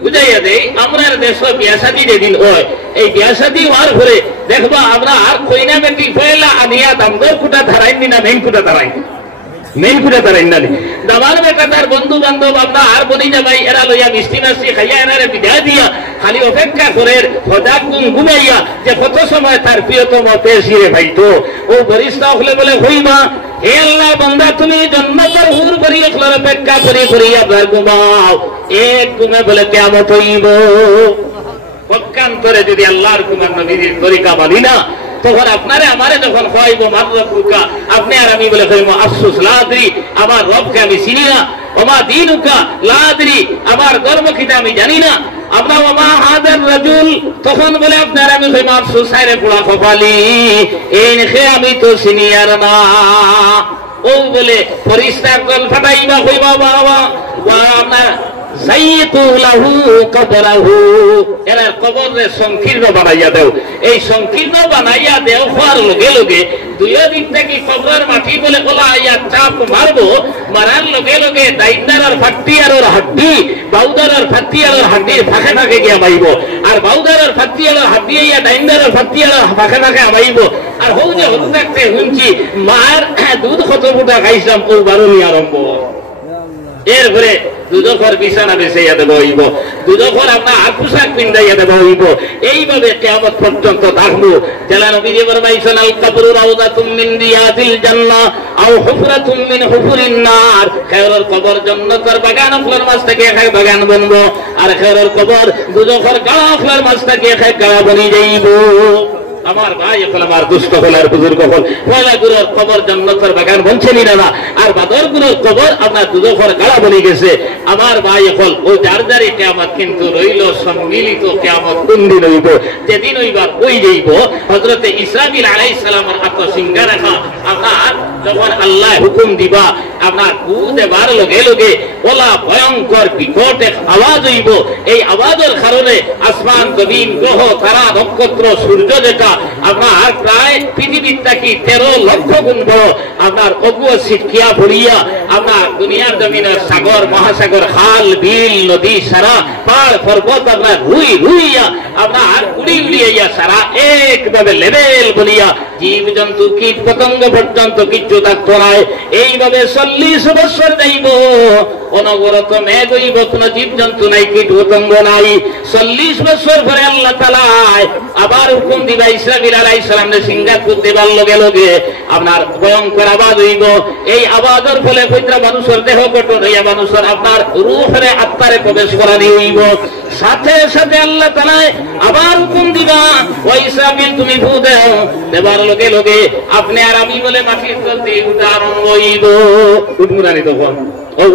বুঝাইয়া দেই, আমরা দেশে বিয়া শাদী যেদিন হয়, এই বিয়া শাদী হওয়ার পরে দেখবা আপনার কইনা বেটি পয়লা আনিয়া দামদর কুটা ধারাইন না মেন কুটা ধারাইন, মেন কুটা ধারাইন না দামার বেটা তার বন্ধু বান্ধব আপনার আর বনি জামাই এরা লইয়া মিষ্টি মাছি খাইয়া এনারে বিদায় দিয়া খালি অপেক্ষা করে হঠাৎ ঘুমাইয়া যে কত সময় তার প্রিয়তম পেশিরে ভাইতো। ও ফেরেশতা হলে বলে হইবা হে আল্লাহ বান্দা তুমি জান্নাতের হুর করিয়া খলার অপেক্ষা করিয়া আপনার ঘুমাও, এক ঘুমে বলে কিয়ামত হইব। পক্ষান্তরে যদি আল্লাহর কুমার নবীর তরিকা মানি না, তখন আপনারে আমারে যখন খাইব মাররবুকা, আপনি আর আমি বলে কইব আফসোস লাদ্রি, আমার রবকে আমি চিনি না, ওমা দীনুকা লাদ্রি, আমার ধর্ম কিটা আমি জানি না। আপনার ওমা হাদার রাজুল, তখন বলে আপনার আমি কইব আফসোস সাইরে পোড়া কপালি, এই নেখে আমি তো সিনিয়র না। ও বলে ফেরেশতা কল ফাটাইবা কইবা বাবা আপনার সাইয়্যিতু লাহু কবরাহু, এরা কবরে সংকীর্ণ বানাইয়া দেও। এই সংকীর্ণ বানাইয়া দেও হওয়ার লগে লগে দুই দিক থেকে কবরের মাটি বলে ওলা আইয়া চাপ মারবো, মারার লগে লগে দাইন্দার ফাটি আর হাড্ডি, বাউদার ফাটি আর হাড্ডির ফাঁকে ফাঁকে গিয়া মাইব, আর বাউদার ফাটি আর হাড্ডি ইয়া দাইন্দার ফাটি আর ফাঁকে ফাঁকে মাইব। আর হৌ যে হতে থাকতে শুনছি মার দুধ কত ফুটা খাইছিলাম ও বারুনি আরম্ভ। এরপরে দুদখর বিছানা বেছাইয়া দেব হইব, দুদখর আপনার আর পোশাক পিন্দাইয়া দেব হইব। এইভাবে কিয়ামত পর্যন্ত থাকবো। যারা নবীজি ফরমাইছেন আল কবরু রাউযাতুম মিন রিয়াদিল জান্নাহ আও হুফরাতুম মিন হুফুরিন নার, খায়রুল কবর জান্নাতের বাগান ফুলের মাছ থেকে এক বাগান বনবো, আর খায়রুল কবর দুদখর গাড়া ফুলের মাছ থেকে এক গাড়া বনি যাইব। আমার ভাই এখন আমার দুষ্ট হল আর বুজুর্গ হল, পয়লা গুরুর কবর জান্নাতের বাগান বনছেনি না, আর বাদর গুরুর কবর আপনার দুদখর গাড়া বনি গেছে। আমার ভাই এখন ও যার যারে কিয়ামত কিন্তু রইল সম্মিলিত কিয়ামত কোন দিন হইব, যেদিন হইবার ওই যাইব হযরতে ইসরাফিল আলাইহিস সালামের হাত সিংহাসন আপনার যখন আল্লাহ হুকুম দিবা আপনার ফু দেবার লগে লগে ওলা ভয়ঙ্কর বিকট এক আওয়াজ হইব। এই আওয়াজের কারণে আসমান জমিন গ্রহ তারা নক্ষত্র সূর্য যেটা আপনার প্রায় পৃথিবীর থাকি 13 লক্ষ গুণ বড় আপনার অগুয়া ছিটকিয়া পড়িয়া আপনার দুনিয়ার জমিনের সাগর মহাসাগর খাল বিল নদী সারা পাহাড় পর্বত আপনার রুইয়া আপনার উড়ি উড়িয়া সারা একভাবে লেভেল বলিয়া জীব জন্তু কীট পতঙ্গ পর্যন্ত কিচ্ছু থাকতো নাই। এইভাবে 40 বছর যাইব, অনবরত মেঘ হইব, কোন জীব জন্তু নাই, কীট পতঙ্গ নাই। 40 বছর পরে আল্লাহ তাআলা আবার হুকুম দিবা ইসরাফিল আলাইহিস সালামকে সিঙ্গাপুর দেবার লগে লগে আপনার ভয়ঙ্কর আওয়াজ হইব। এই আওয়াজের ফলে কইরা মানুষের দেহ গঠন হইয়া মানুষের আপনার রূহে আত্মারে প্রবেশ করানি হইব। সাথে সাথে আল্লাহ তাআলা আবার হুকুম দিবা ওই ইসরাফিল তুমি ফু দেও, দেবার লগে লগে আপনি আর আমি বলে মাটির তলতে উঠার হইব। উঠমুরানি তখন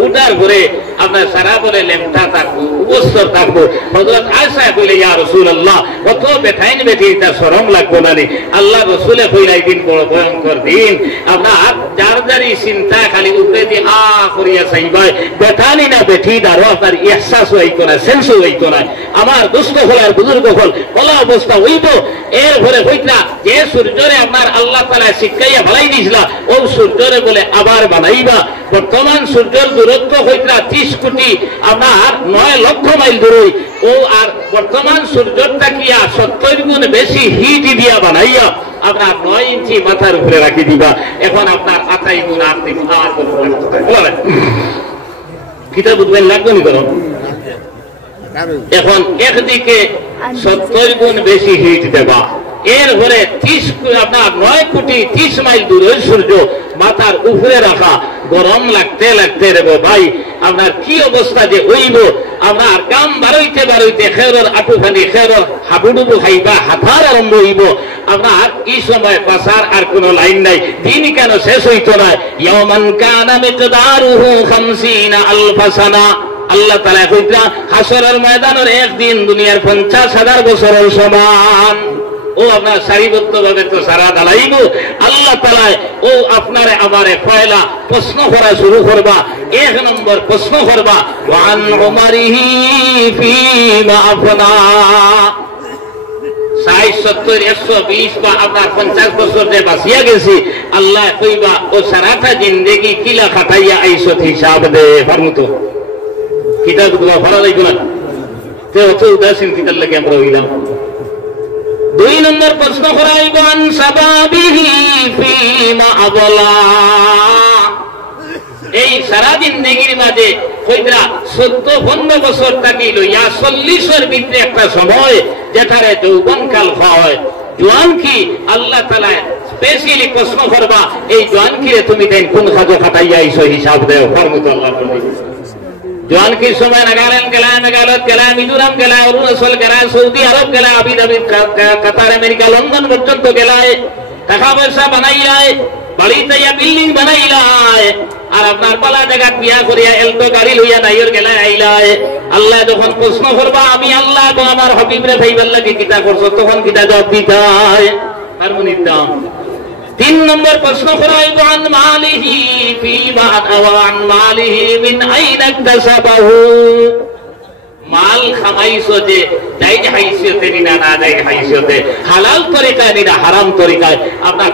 উঠার পরে আপনার সারা বলে লেমটা থাকবো, উপস্তর থাকবো। হযরত আয়েশা কইলে ইয়া রাসূলুল্লাহ কত বেঠাইন বেটি এটা শরম লাগবো না নি? আল্লাহ রাসূলে কইলাই দিন বড় ভয়ঙ্কর দিন, আপনার যার যারি চিন্তা খালি উপরে দিয়ে করিয়া চাইবাই বেঠানি না বেঠি দারো আপনার ইহসাস হইতো না, সেন্স হইতো না। আমার দুস্থ হল আর বুজুর্গ হল বলা অবস্থা হইব। এর পরে হইতা যে সূর্যরে আপনার আল্লাহ তাআলা শিখাইয়া ভালাই দিয়েছিল ও সূর্যরে বলে আবার বানাইবা। বর্তমান সূর্যের দূরত্ব হইতা 30 কোটি আপনার 9 লক্ষ মাইল দূরে, ও আর বর্তমান সূর্যটা কিয়া 70 গুণ বেশি হিট দিয়া বানাইয়া আপনার 9 ইঞ্চি মাথার উপরে রাখি দিবা। এখন আপনার 28 গুণ আপনি বলেন কিতা বুঝবেন লাগবে নি করো। এখন একদিকে 70 গুণ বেশি হিট দেবা, এর পরে 30 আপনার 9 কোটি 30 মাইল দূরে সূর্য মাথার উপরে রাখা, গরম লাগতে লাগতে রে ভাই আপনার কি অবস্থা যে হইব। আপনার কাম বারইতে বারইতে খেরর আটুখানি খেরর হাবুডুবু খাইবা হাতার আরম্ভ হইব। আপনার এই সময় পাসার আর কোন লাইন নাই, দিন কেন শেষ হইতো না। ইয়ামান কানা মিকদারুহু 50 আলফ সানা। আল্লাহ তাআলা কইতা হাসরের ময়দানের একদিন দুনিয়ার 50,000 বছরের সমান। ও আপনার সারিবদ্ধ ভাবে তো সারা দাঁড়াইব। আল্লাহ তাআলা ও আপনারে আমারে পয়লা প্রশ্ন করা শুরু করবা। 1 নম্বর প্রশ্ন করবা ওয়ান উমারিহি ফীমা আফনা। 60, 70, 120 বা আপনার 50 বছর যে বাঁচিয়া গেছি, আল্লাহ কইবা ও সারাটা জিন্দেগি কিলা খাটাইয়া আইসত হিসাব দে ফারমুতো কিতাব গুলো ভালো লাগবে না তে অত উদাসীন কিতার লাগে আমরা হইলাম। 2 নম্বর প্রশ্ন করাইব আন সাবাবিহি ফীমা আবলা। এই সারা জিন্দেগির মাঝে কইরা 14-15 বছর থাকি লইয়া 40-এর ভিতরে একটা সময় যেটারে যৌবনকাল হয়। জোয়ান কি আল্লাহ তাআলা স্পেশালি প্রশ্ন করবা এই জোয়ান কি তুমি দেন কোন কাজে খাটাইয়া আইছো হিসাব দেও ফরমত আল্লাহ বলে। জোয়ান কি সময় নাগাল্যান্ড গেলা, মেঘালয় গেলা, মিজোরাম গেলা, অরুণাচল গেলা, সৌদি আরব গেলা, আবুধাবি, কাতার, আমেরিকা, লন্ডন পর্যন্ত গেলায়, টাকা পয়সা বানাইলায়, বাড়িতে বিল্ডিং বানাইলায়, আর আপনার পালা জায়গা বিয়া করিয়া এলটো গাড়ি লইয়া নাইর গেলায় আইলায়। আল্লাহ যখন প্রশ্ন করবা আমি আল্লাহ তো আমার হবিবরে ভাইবার লাগে কিতা করছো, তখন কিতা জবাব দিতায় হারমোনির দাম। 3 নম্বর প্রশ্ন করাইব আন মালিহি ফীমা আওয়ান মালিহি মিন আইনা ইকতাসাবাহু। মাল খামাইছো যে জায়েজ হাইসিয়তে নিনা না জায়েজ হাইসিয়তে, হালাল তরিকায় নিনা হারাম তরিকায়, আপনার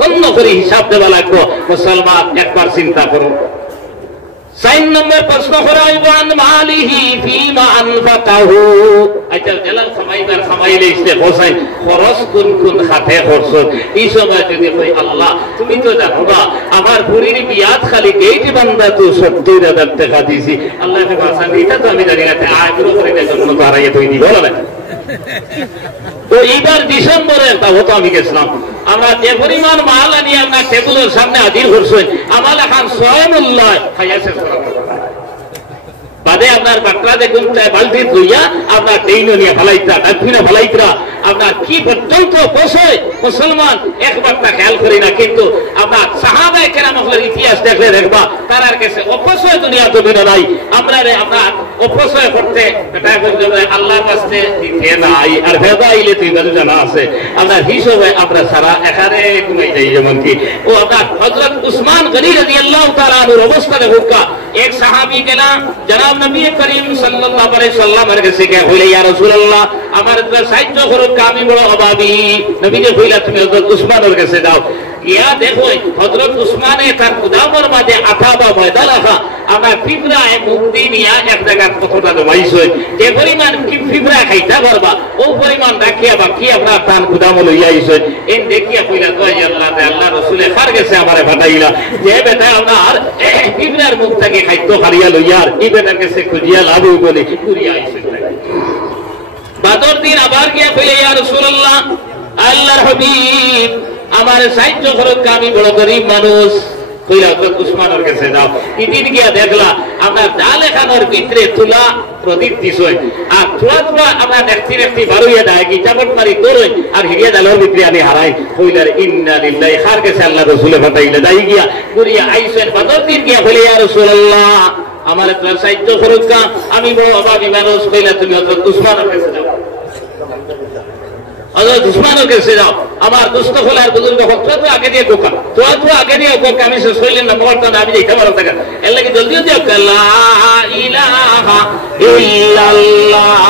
তন্ন করে হিসাব দেওয়া লাগবে। মুসলমান একবার চিন্তা করুন। 4 নম্বর প্রশ্ন করাইব আন মালিহি ফীমা আনফাকাহু। আচ্ছা জেলাল খামাইবার খামাইলে ইসলে হোসেন খরচ কোন খাতে খরচ। এই সময় যদি কই আল্লাহ তুমি তো জানো না আমার বুড়ির বিয়াত খালি গেইটি বান্দা তো 70,000 টাকা দিছি, আল্লাহ কে বাসান এটা তো আমি জানি না, আগ্রহ করে জন্য তো হারাইয়া তুই দিব না। তো এইবার ডিসেম্বরের তাও তো আমি গেছিলাম, আমরা যে পরিমাণ মাল আনি আপনার টেবিলের সামনে হাজির করছেন, আমার এখন 6 মূল্য খাইয়া শেষ করা বাদে আপনার বাটরা দেখুন বালতি ধুইয়া আপনার টেইন নিয়ে ফেলাইতা ডাকফিনা ফেলাইতরা আপনার কি পর্যন্ত বসে মুসলমান একবার তা খেয়াল করি না, কিন্তু আপনার সাহাবায়ে কেরামের ইতিহাস দেখলে দেখবা তার কাছে অপচয় দুনিয়া জমিনে নাই। আমরা আপনার অপচয় করতে আল্লাহর কাছে দিতে নাই, আর ভেদাইলে তুই বাজু জানা আছে আপনার হিসাবে আমরা সারা এখানে ঘুমাই যাই। যেমন কি ও আপনার হযরত উসমান গনি রাদিয়াল্লাহু তাআলা আনহুর অবস্থা দেখুকা, এক সাহাবী গেলা জনাব নবী করিম সাল্লাল্লাহু আলাইহি সাল্লামের কাছে গিয়ে কইলে ইয়া রাসূলুল্লাহ আমার সাহায্য করুন, আমি বড় অভাবী। নবী যে কইলা তুমি হযরত উসমানের কাছে যাও। ইয়া দেখো হযরত উসমানে তার গুদামের মাঝে আঠা বা ময়দা রাখা, আমার ফিবরায় মুক্তি নিয়া এক জায়গায় কতটা জমাইছে, যে পরিমাণ ফিবরা খাইতে পারবা ও পরিমাণ রাখিয়া বাকি আপনার তার গুদামে লইয়া আইছে। এন দেখিয়া কইলা তো আল্লাহ আল্লাহ রাসূলে কার কাছে আমারে পাঠাইলা, যে বেটা আপনার ফিবরার মুখ থেকে খাইতো হারিয়া লইয়ার এই বেটার কাছে খুঁজিয়া লাভ বলে ঘুরিয়া আইছে। বাদর দিন আবার গিয়া কইলে ইয়া রাসূলুল্লাহ আল্লাহর হাবিব আমার সাহায্য করুন, আমি বড় গরিব মানুষ। কইলা হযরত উসমানের কাছে যাও। ইদিন গিয়া দেখলা আপনার জাল এখানোর ভিতরে তুলা প্রদীপ দিছই, আর থোড়া থোড়া আমরা দেখতে দেখতে বারুইয়া দেয় কি চাপট মারি দৌড়ই আর হিরিয়া জালের ভিতরে আমি হারাই। কইলার ইন্না লিল্লাহি খার কাছে আল্লাহ রাসূলে পাঠাইলে যাই গিয়া ঘুরিয়া আইছেন। বাদর দিন গিয়া বলে ইয়া রাসূলুল্লাহ আমার একটু সাহায্য করুন, আমি বড় অভাবী মানুষ। কইলা তুমি হযরত উসমানের কাছে যাও। হযরত উসমানের কাছে যাও, আমার দুস্থ খোলার বুজুর্গ ভক্ত তো আগে দিয়ে গোকা তো আগে দিয়ে গোকা, আমি শেষ হইলেন না বলতো না আমি যেতে পারো থাকা এর লাগে জলদি দিও লা ইলাহা ইল্লাল্লাহ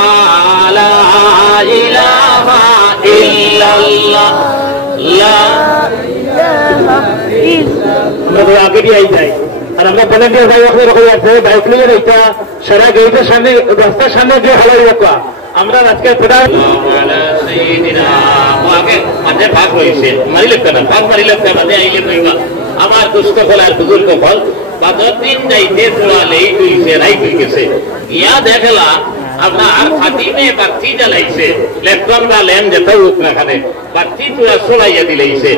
লা ইলাহা ইল্লাল্লাহ লা ইলাহা ইল্লাল্লাহ। আমরা আগে দিয়ে যাই আর আমরা বলে দিয়ে যাই ওখানে রকম আছে বাইক নিয়ে এইটা সারা গেটের সামনে রাস্তার সামনে দিয়ে হালাই রাখা। আমরা আজকে প্রধান ভাগ হয়েছে মারিলে কেন ভাগ মারিলে আমার দুষ্ট ফল আর বুজুর্গ ফল বা 10 দিন যাইতে চলালেই তুইছে রাই তুই গেছে। ইয়া দেখলা আপনার খাতিমে বাতি জ্বালাইছে, লেপটপ বা ল্যাম্প যেতে উঠ না খানে বাতি চুলা চলাইয়া দিলাইছে।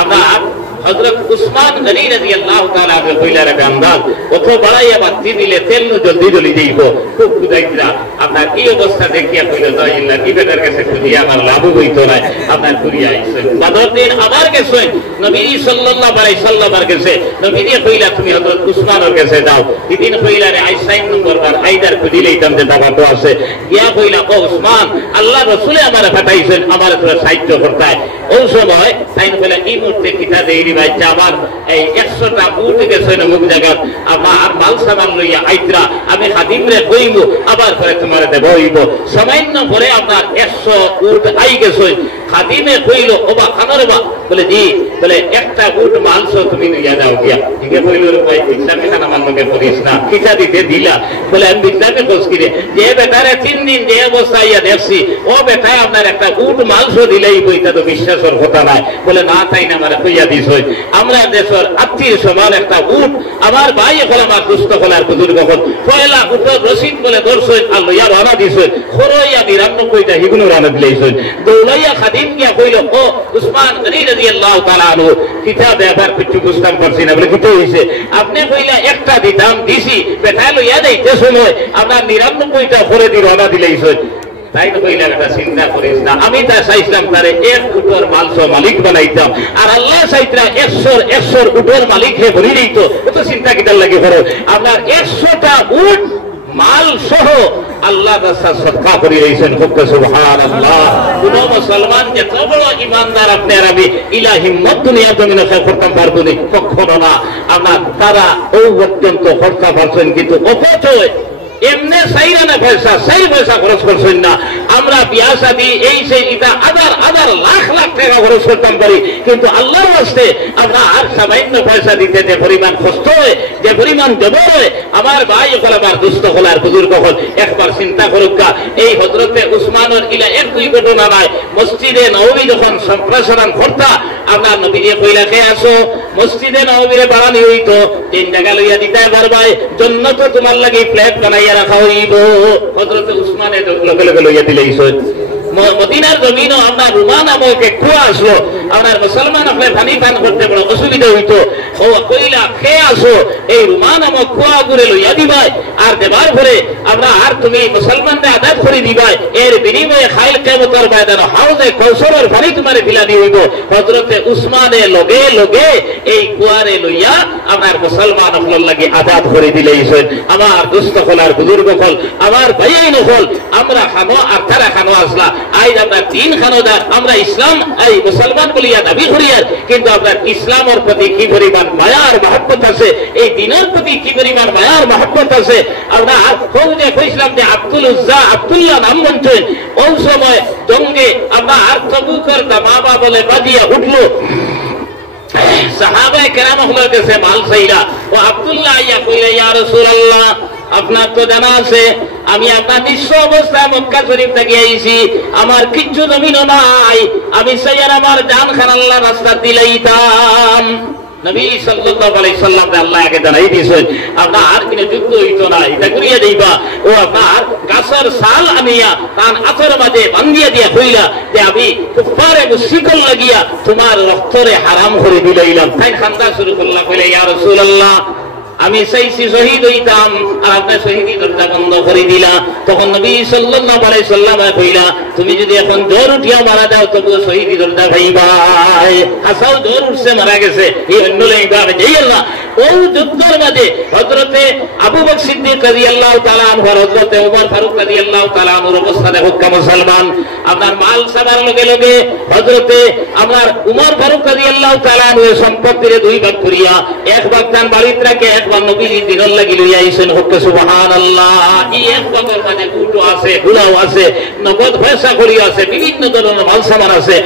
আপনার হযরত উসমান গনি রাদিয়াল্লাহু তাআলা আনহু কইলা রে আন্দাজ কত বাড়াইয়া বাতি দিলে তেল নু জলদি জ্বলি যাইব। খুব বুঝাইছিলা আপনার এই অবস্থা দেখিয়া কইলা যাই ইল্লা কি বেটার কাছে খুঁজিয়া আমার লাভ হইতো না। আপনার ঘুরিয়া আইছেন বাদর দিন আবার গেছেন নবী সাল্লাল্লাহু আলাইহি সাল্লামের কাছে। নবী দিয়ে কইলা তুমি হযরত উসমানের কাছে যাও। এদিন কইলা রে আইসাইন নম্বর বার আইদার খুঁজিলেই তাম যে দাবাটো আছে। ইয়া কইলা ও উসমান আল্লাহ রাসূলে আমারে পাঠাইছেন আমার তোর সাহায্য করতে। ওই সময় তাইন কইলা এই মুহূর্তে কিতা দেই বাচ্চা আমার এই 100টা উট গেছে না মুখ জায়গা আমার মাল সামান লইয়া আইত্রা আমি খাদিমরে কইব আবার পরে তোমারে দেব হইব। সামান্য পরে আপনার 100 উট আই গেছে। খাদিমে কইল ওবা খানার বা বলে জি বলে একটা উট মাংস তুমি নিয়ে যাও গিয়া ঠিক আছে। কইল রে ভাই ইসলামে খানা মানকে করিস না কিটা দিতে দিলা বলে আমি ইসলামে খোঁজ করে যে বেটারে 3 দিন যে অবস্থায় দেখছি ও বেটায় আপনার একটা উট মাংস দিলেই বইটা তো বিশ্বাসের কথা নাই। বলে না তাই না আমার কইয়া দিছ। আমরা দেশের আত্মীয় সমান একটা উট আমার ভাই হল আমার দুস্থ হলার বুজুর্গ হল পয়লা উঠর রশিদ বলে দর্শন আর লইয়া রানা দিছ খরইয়া 99টা হিগুনো রানা দিলেইছ। দৌলাইয়া খাদিম গিয়া কইল ও উসমান গনি রাদিয়াল্লাহু তাআলা আনহু কিতাব ব্যাপার কিছু বুঝতাম পারছি না। বলে কি হইছে আপনি কইলা একটা দিতাম দিছি বেটা লইয়া যাইতে সময় আপনার 99টা করে দি রানা দিলেইছ। তাই তো কইলা একটা চিন্তা করিস না আমি তা চাইছিলাম তারে 1 উটের মাংস মালিক বানাইতাম আর আল্লাহ চাইতরা 100 উটের মালিক হে বলি দিত। এত চিন্তা কিটার লাগে করো আপনার 100টা উট মাল সহ আল্লাহ রাসূল সদকা করে দিয়েছেন। সুবহানাল্লাহ। কোন মুসলমান যে বড় ইমানদার আপনি আর আমি ইলা হিম্মত দুনিয়া জমিনে করতাম পারবো না কখনো না। আমরা তারা ও পর্যন্ত খরচা পারছেন কিন্তু অপচয় এমনি চাইরা না পয়সা সেই পয়সা খরচ করছেন না। আমরা বিয়া শাদী এই সেই এটা হাজার লাখ টাকা খরচ করতাম পারি কিন্তু আল্লাহর রাস্তে আমরা আর সামান্য পয়সা দিতে যে পরিমাণ কষ্ট হয় যে পরিমাণ দেব হয় আমার ভাই হল আমার দুস্থ হল আর বুজুর্গ হল একবার চিন্তা করুক। এই হযরতে উসমানের ইলা এক দুই ঘটনা নাই। মসজিদে নববী যখন সম্প্রসারণ করতা আপনার নবী দিয়ে কইলা কে আসো মসজিদে নববীরে বাড়ানি হইতো 3 টাকা লইয়া দিতে পারবাই জন্য তো তোমার লাগি ফ্ল্যাট বানাই রাখা হইব। হযরতে উসমানের লগে লগে লইয়া দিলেইছ। মদিনার জমিনও আপনার রুমা নামক কুয়া আসলো আপনার মুসলমান আপনার পানি পান করতে বড় অসুবিধা হইতো। ও কইলা খেয়ে আসো, এই রুমা নামক কুয়া ঘুরে লইয়া দিবাই, আর দেবার পরে আমরা আর তুমি মুসলমানদের আদাত করে দিবাই, এর বিনিময়ে খাইল কিয়ামতের ময়দানে হাউজে কৌসরের পানি তোমারে বিলানি হইব। হযরতে উসমানে লগে লগে এই কুয়ারে লইয়া আপনার মুসলমান হল লাগি আদাত করে দিলেইছেন। আমার দুস্থ হল আর বুজুর্গ হল, আমার ভাইয়াইন হল, আমরা খানো আর তারা খানো আসলা। আজ আমরা তিন খানোদার, আমরা ইসলাম এই মুসলমান বলিয়া দাবি করিয়ার, কিন্তু আপনার ইসলামের প্রতি কি পরিমাণ মায়ার মহব্বত আছে, এই দিনের প্রতি কি পরিমাণ মায়ার মহব্বত আছে। আমরা ফৌজে কইছিলাম যে আব্দুল উজ্জা আব্দুল্লাহ নাম বলছেন, ওই সময় জঙ্গে আমরা আর তবুকের দামাবা বলে বাজিয়া উঠলো। সাহাবায়ে কেরাম হলো গেছে মাল সাইরা, ও আব্দুল্লাহ আইয়া কইলা ইয়া রাসূলুল্লাহ, আপনার তো জানা আছে আমি আপনার নিঃস্ব অবস্থায় মক্কা শরীফ থেকে আইছি, আমার কিচ্ছু জমিনও নাই, আমি সাইয়ার আমার জান খান আল্লাহ রাস্তা দিলাইতাম। নবী সাল্লাল্লাহু আলাইহি সাল্লাম আল্লাহ আগে জানাই দিয়েছেন আপনার আর কিনে যুদ্ধ হইতো না, এটা করিয়া দিবা। ও আপনার গাছের ছাল আনিয়া তার আতর মাঝে বান্ধিয়া দিয়া কইলা যে আমি কুফারে মুশরিকল লাগিয়া তোমার রক্তরে হারাম করে দিলাইলাম। তাই খান্দা শুরু করলা, কইলা ইয়া রাসূলুল্লাহ আমি চাইছি শহীদ হইতাম, আর আপনার শহীদি দরজা বন্ধ করে দিলা। তখন নবী সাল্লাল্লাহু আলাইহি সাল্লাম কইলা তুমি যদি এখন জ্বর উঠিয়া মারা যাও তবু শহীদি দরজা খাইবাই। হাসাও জ্বর উঠছে মারা গেছে, এই অন্য লাইনভাবে যাইয়েন না। ওই যুদ্ধের মাঝে হযরতে আবু বকর সিদ্দিক রাদিয়াল্লাহু তাআলা আনহু, হযরতে ওমর ফারুক রাদিয়াল্লাহু তাআলা আনহুর অবস্থা দেখো কেমন মুসলমান। আপনার মাল সাবার লগে লগে হযরতে আপনার উমর ফারুক রাদিয়াল্লাহু তাআলা আনহু সম্পত্তিরে দুই ভাগ করিয়া এক ভাগ তার বাড়িতে রাখে, এক ভাগ নবীর দিনের লাগি লইয়া আইছেন। হোক সুবহানাল্লাহ। এই এক ভাগের মাঝে গুটো আছে, গুলাও আছে, নগদ পয়সা করি আছে, বিভিন্ন ধরনের মাল সামান আছে।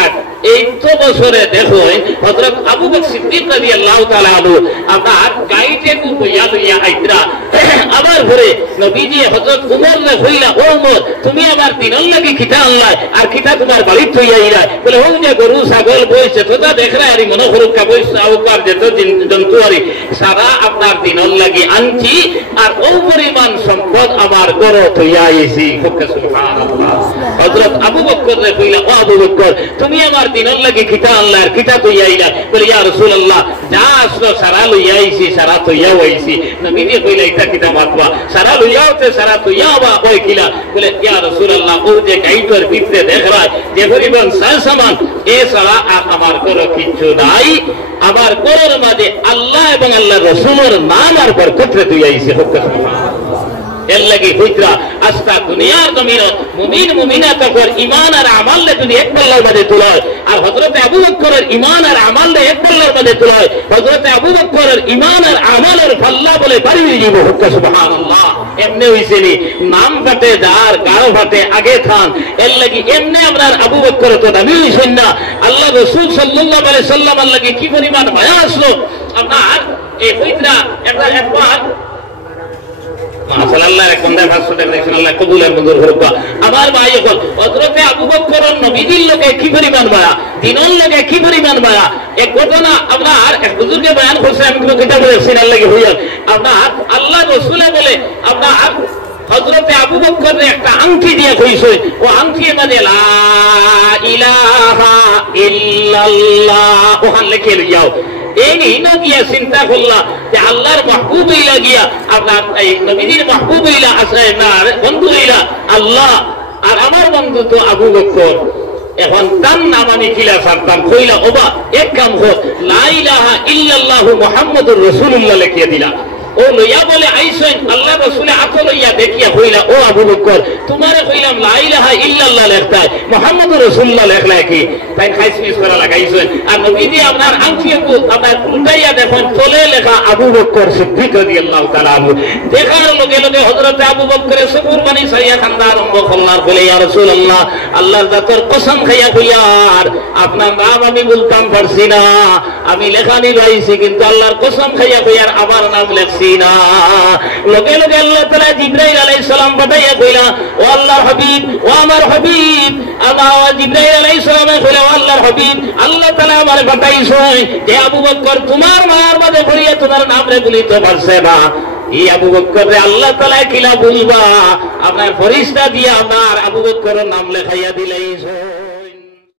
আর এই তো বছরে দেখো হযরত আবু বকর সিদ্দিক রাদিয়াল্লাহু তাআলা আনহু আপনার গাইতে কু বইয়া লইয়া আইতরা। আবার ঘরে নবীজি হযরত উমরকে কইলা, ও উমর তুমি আমার দিনের লাগি কিতা আনলাই, আর কিতা তোমার বাড়ি থইয়া আইলা? বলে ও যে গরু ছাগল বইছে তোটা দেখরা আরি মনে করুক কা বইছে আউকার যেত জন্তু আরি সারা আপনার দিনের লাগি আনছি, আর ও পরিমাণ সম্পদ আমার ঘর থইয়া আইছি। সুবহানাল্লাহ। হযরত আবু বকর রে কইলা, ও আবু বকর তুমি আমার দিনের লাগি কিতা আনলা আর কিতা থইয়া আইলা? বলে ইয়া রাসূলুল্লাহ যা আসলো সারা লইয়া আইছি, সারা থইয়া আইছি। নবীজি কইলা এটা কিতা মাতবা, সারা লইয়া হতে সারা থইয়া বা কই কিলা? বলে ইয়া রাসূলুল্লাহ ও যে গাইটোর ভিতরে দেখরা যে পরিমাণ সামান, এ সারা আর আমার কোনো কিছু নাই, আমার ঘরের মাঝে আল্লাহ এবং আল্লাহর রাসূলের নাম আর বরকত রে তুই আইছি। এর লাগি হইতরা আস্তা দুনিয়ার জমিন মুমিন মুমিনাত কর ঈমান আর আমল লে তুমি এক পাল্লার মধ্যে তুলয়, আর হযরতে আবু বকরের ঈমান আর আমল লে এক পাল্লার মধ্যে তুলয়। হযরতে আবু বকরের ঈমান আর আমলের পাল্লা বলে পারি দিব। সুবহানাল্লাহ। এমনি হইছেনি নাম ফাটে যার গাড় ফাটে আগে খান, এর লাগি এমনি আমরা আবু বকর তো দাবি হইছেন না। আল্লাহ রাসূল সাল্লাল্লাহু আলাইহি সাল্লাম এর লাগি কি পরিমাণ মায়া আসলো আপনার এই হইতরা একবার মাশাআল্লাহ এক বন্দার ভাষণে দেখেন আল্লাহ কবুল আর মঞ্জুর করুক। আমার ভাই এখন হযরতে আবু বকর নবীজির লোকে কি পরিমাণ মায়া, দিনের লোকে কি পরিমাণ মায়া। এক ঘটনা আপনার এক বুজুর্গে বয়ান করছে, আমি কোনো কিতাবে দেখছি না লাগে হইয়া আপনার আল্লাহ রাসূল বলে আপনার হযরতে আবু বকর একটা আংটি দিয়ে কইছে, ও আংটির মধ্যে লা ইলাহা ইল্লাল্লাহ ওখান লিখে লইয়াও। এই নিয়ে চিন্তা করলাম যে আল্লাহর মাহবুব হইলা গিয়া আপনার এই নবীজির মাহবুব হইলা আছে না বন্ধু হইলা আল্লাহ, আর আমার বন্ধু তো আবু বকর। এখন তার নাম আমি কিলা সারতাম, কইলা ওবা এক কাম হোক লা ইলাহা ইল্লাল্লাহু মুহাম্মাদুর রাসূলুল্লাহ লিখিয়ে দিলা। ও লইয়া বলে আইছেন আল্লাহ রাসূলে হাত লইয়া দেখিয়া কইলা, ও আবু বকর তোমারে কইলাম লা ইলাহা ইল্লাল্লাহ লেখতাই মুহাম্মাদুর রাসূলুল্লাহ লেখলা কি? তাই খাইসমিস করে লাগাইছেন। আর নবীজি আপনার আংটিকে আপনার উল্টাইয়া দেখেন তলে লেখা আবু বকর সিদ্দিক রাদিয়াল্লাহু তাআলা আনহু। দেখার লগে লগে হযরত আবু বকরের সুকুর বানি সাইয়া খান্দা আরম্ভ করলার। বলে ইয়া রাসূলুল্লাহ আল্লাহর জাতের কসম খাইয়া কইয়ার আপনার নাম আমি বলতাম পারছি না, আমি লেখানি লইছি কিন্তু আল্লাহর কসম খাইয়া কইয়ার আমার নাম লেখছি না। লগে লগে আল্লাহ তাআলা জিবরাইল আলাইহিস সালাম পাঠাইয়া কইলা, ও আল্লাহর হাবিব, ও আমার হাবিব। আল্লাহ জিবরাইল আলাইহিস সালাম কইলা, ও আল্লাহর হাবিব আল্লাহ তাআলা আমারে পাঠাইছেন যে আবু বকর তোমার মার মধ্যে পড়িয়া তোমার নাম রে বলিতে পারছে না। এই আবু বকর রে আল্লাহ তাআলা কিলা বলবা, আপনার ফেরেশতা দিয়া আমার আবু বকরের নাম লেখাইয়া দিলাইছে।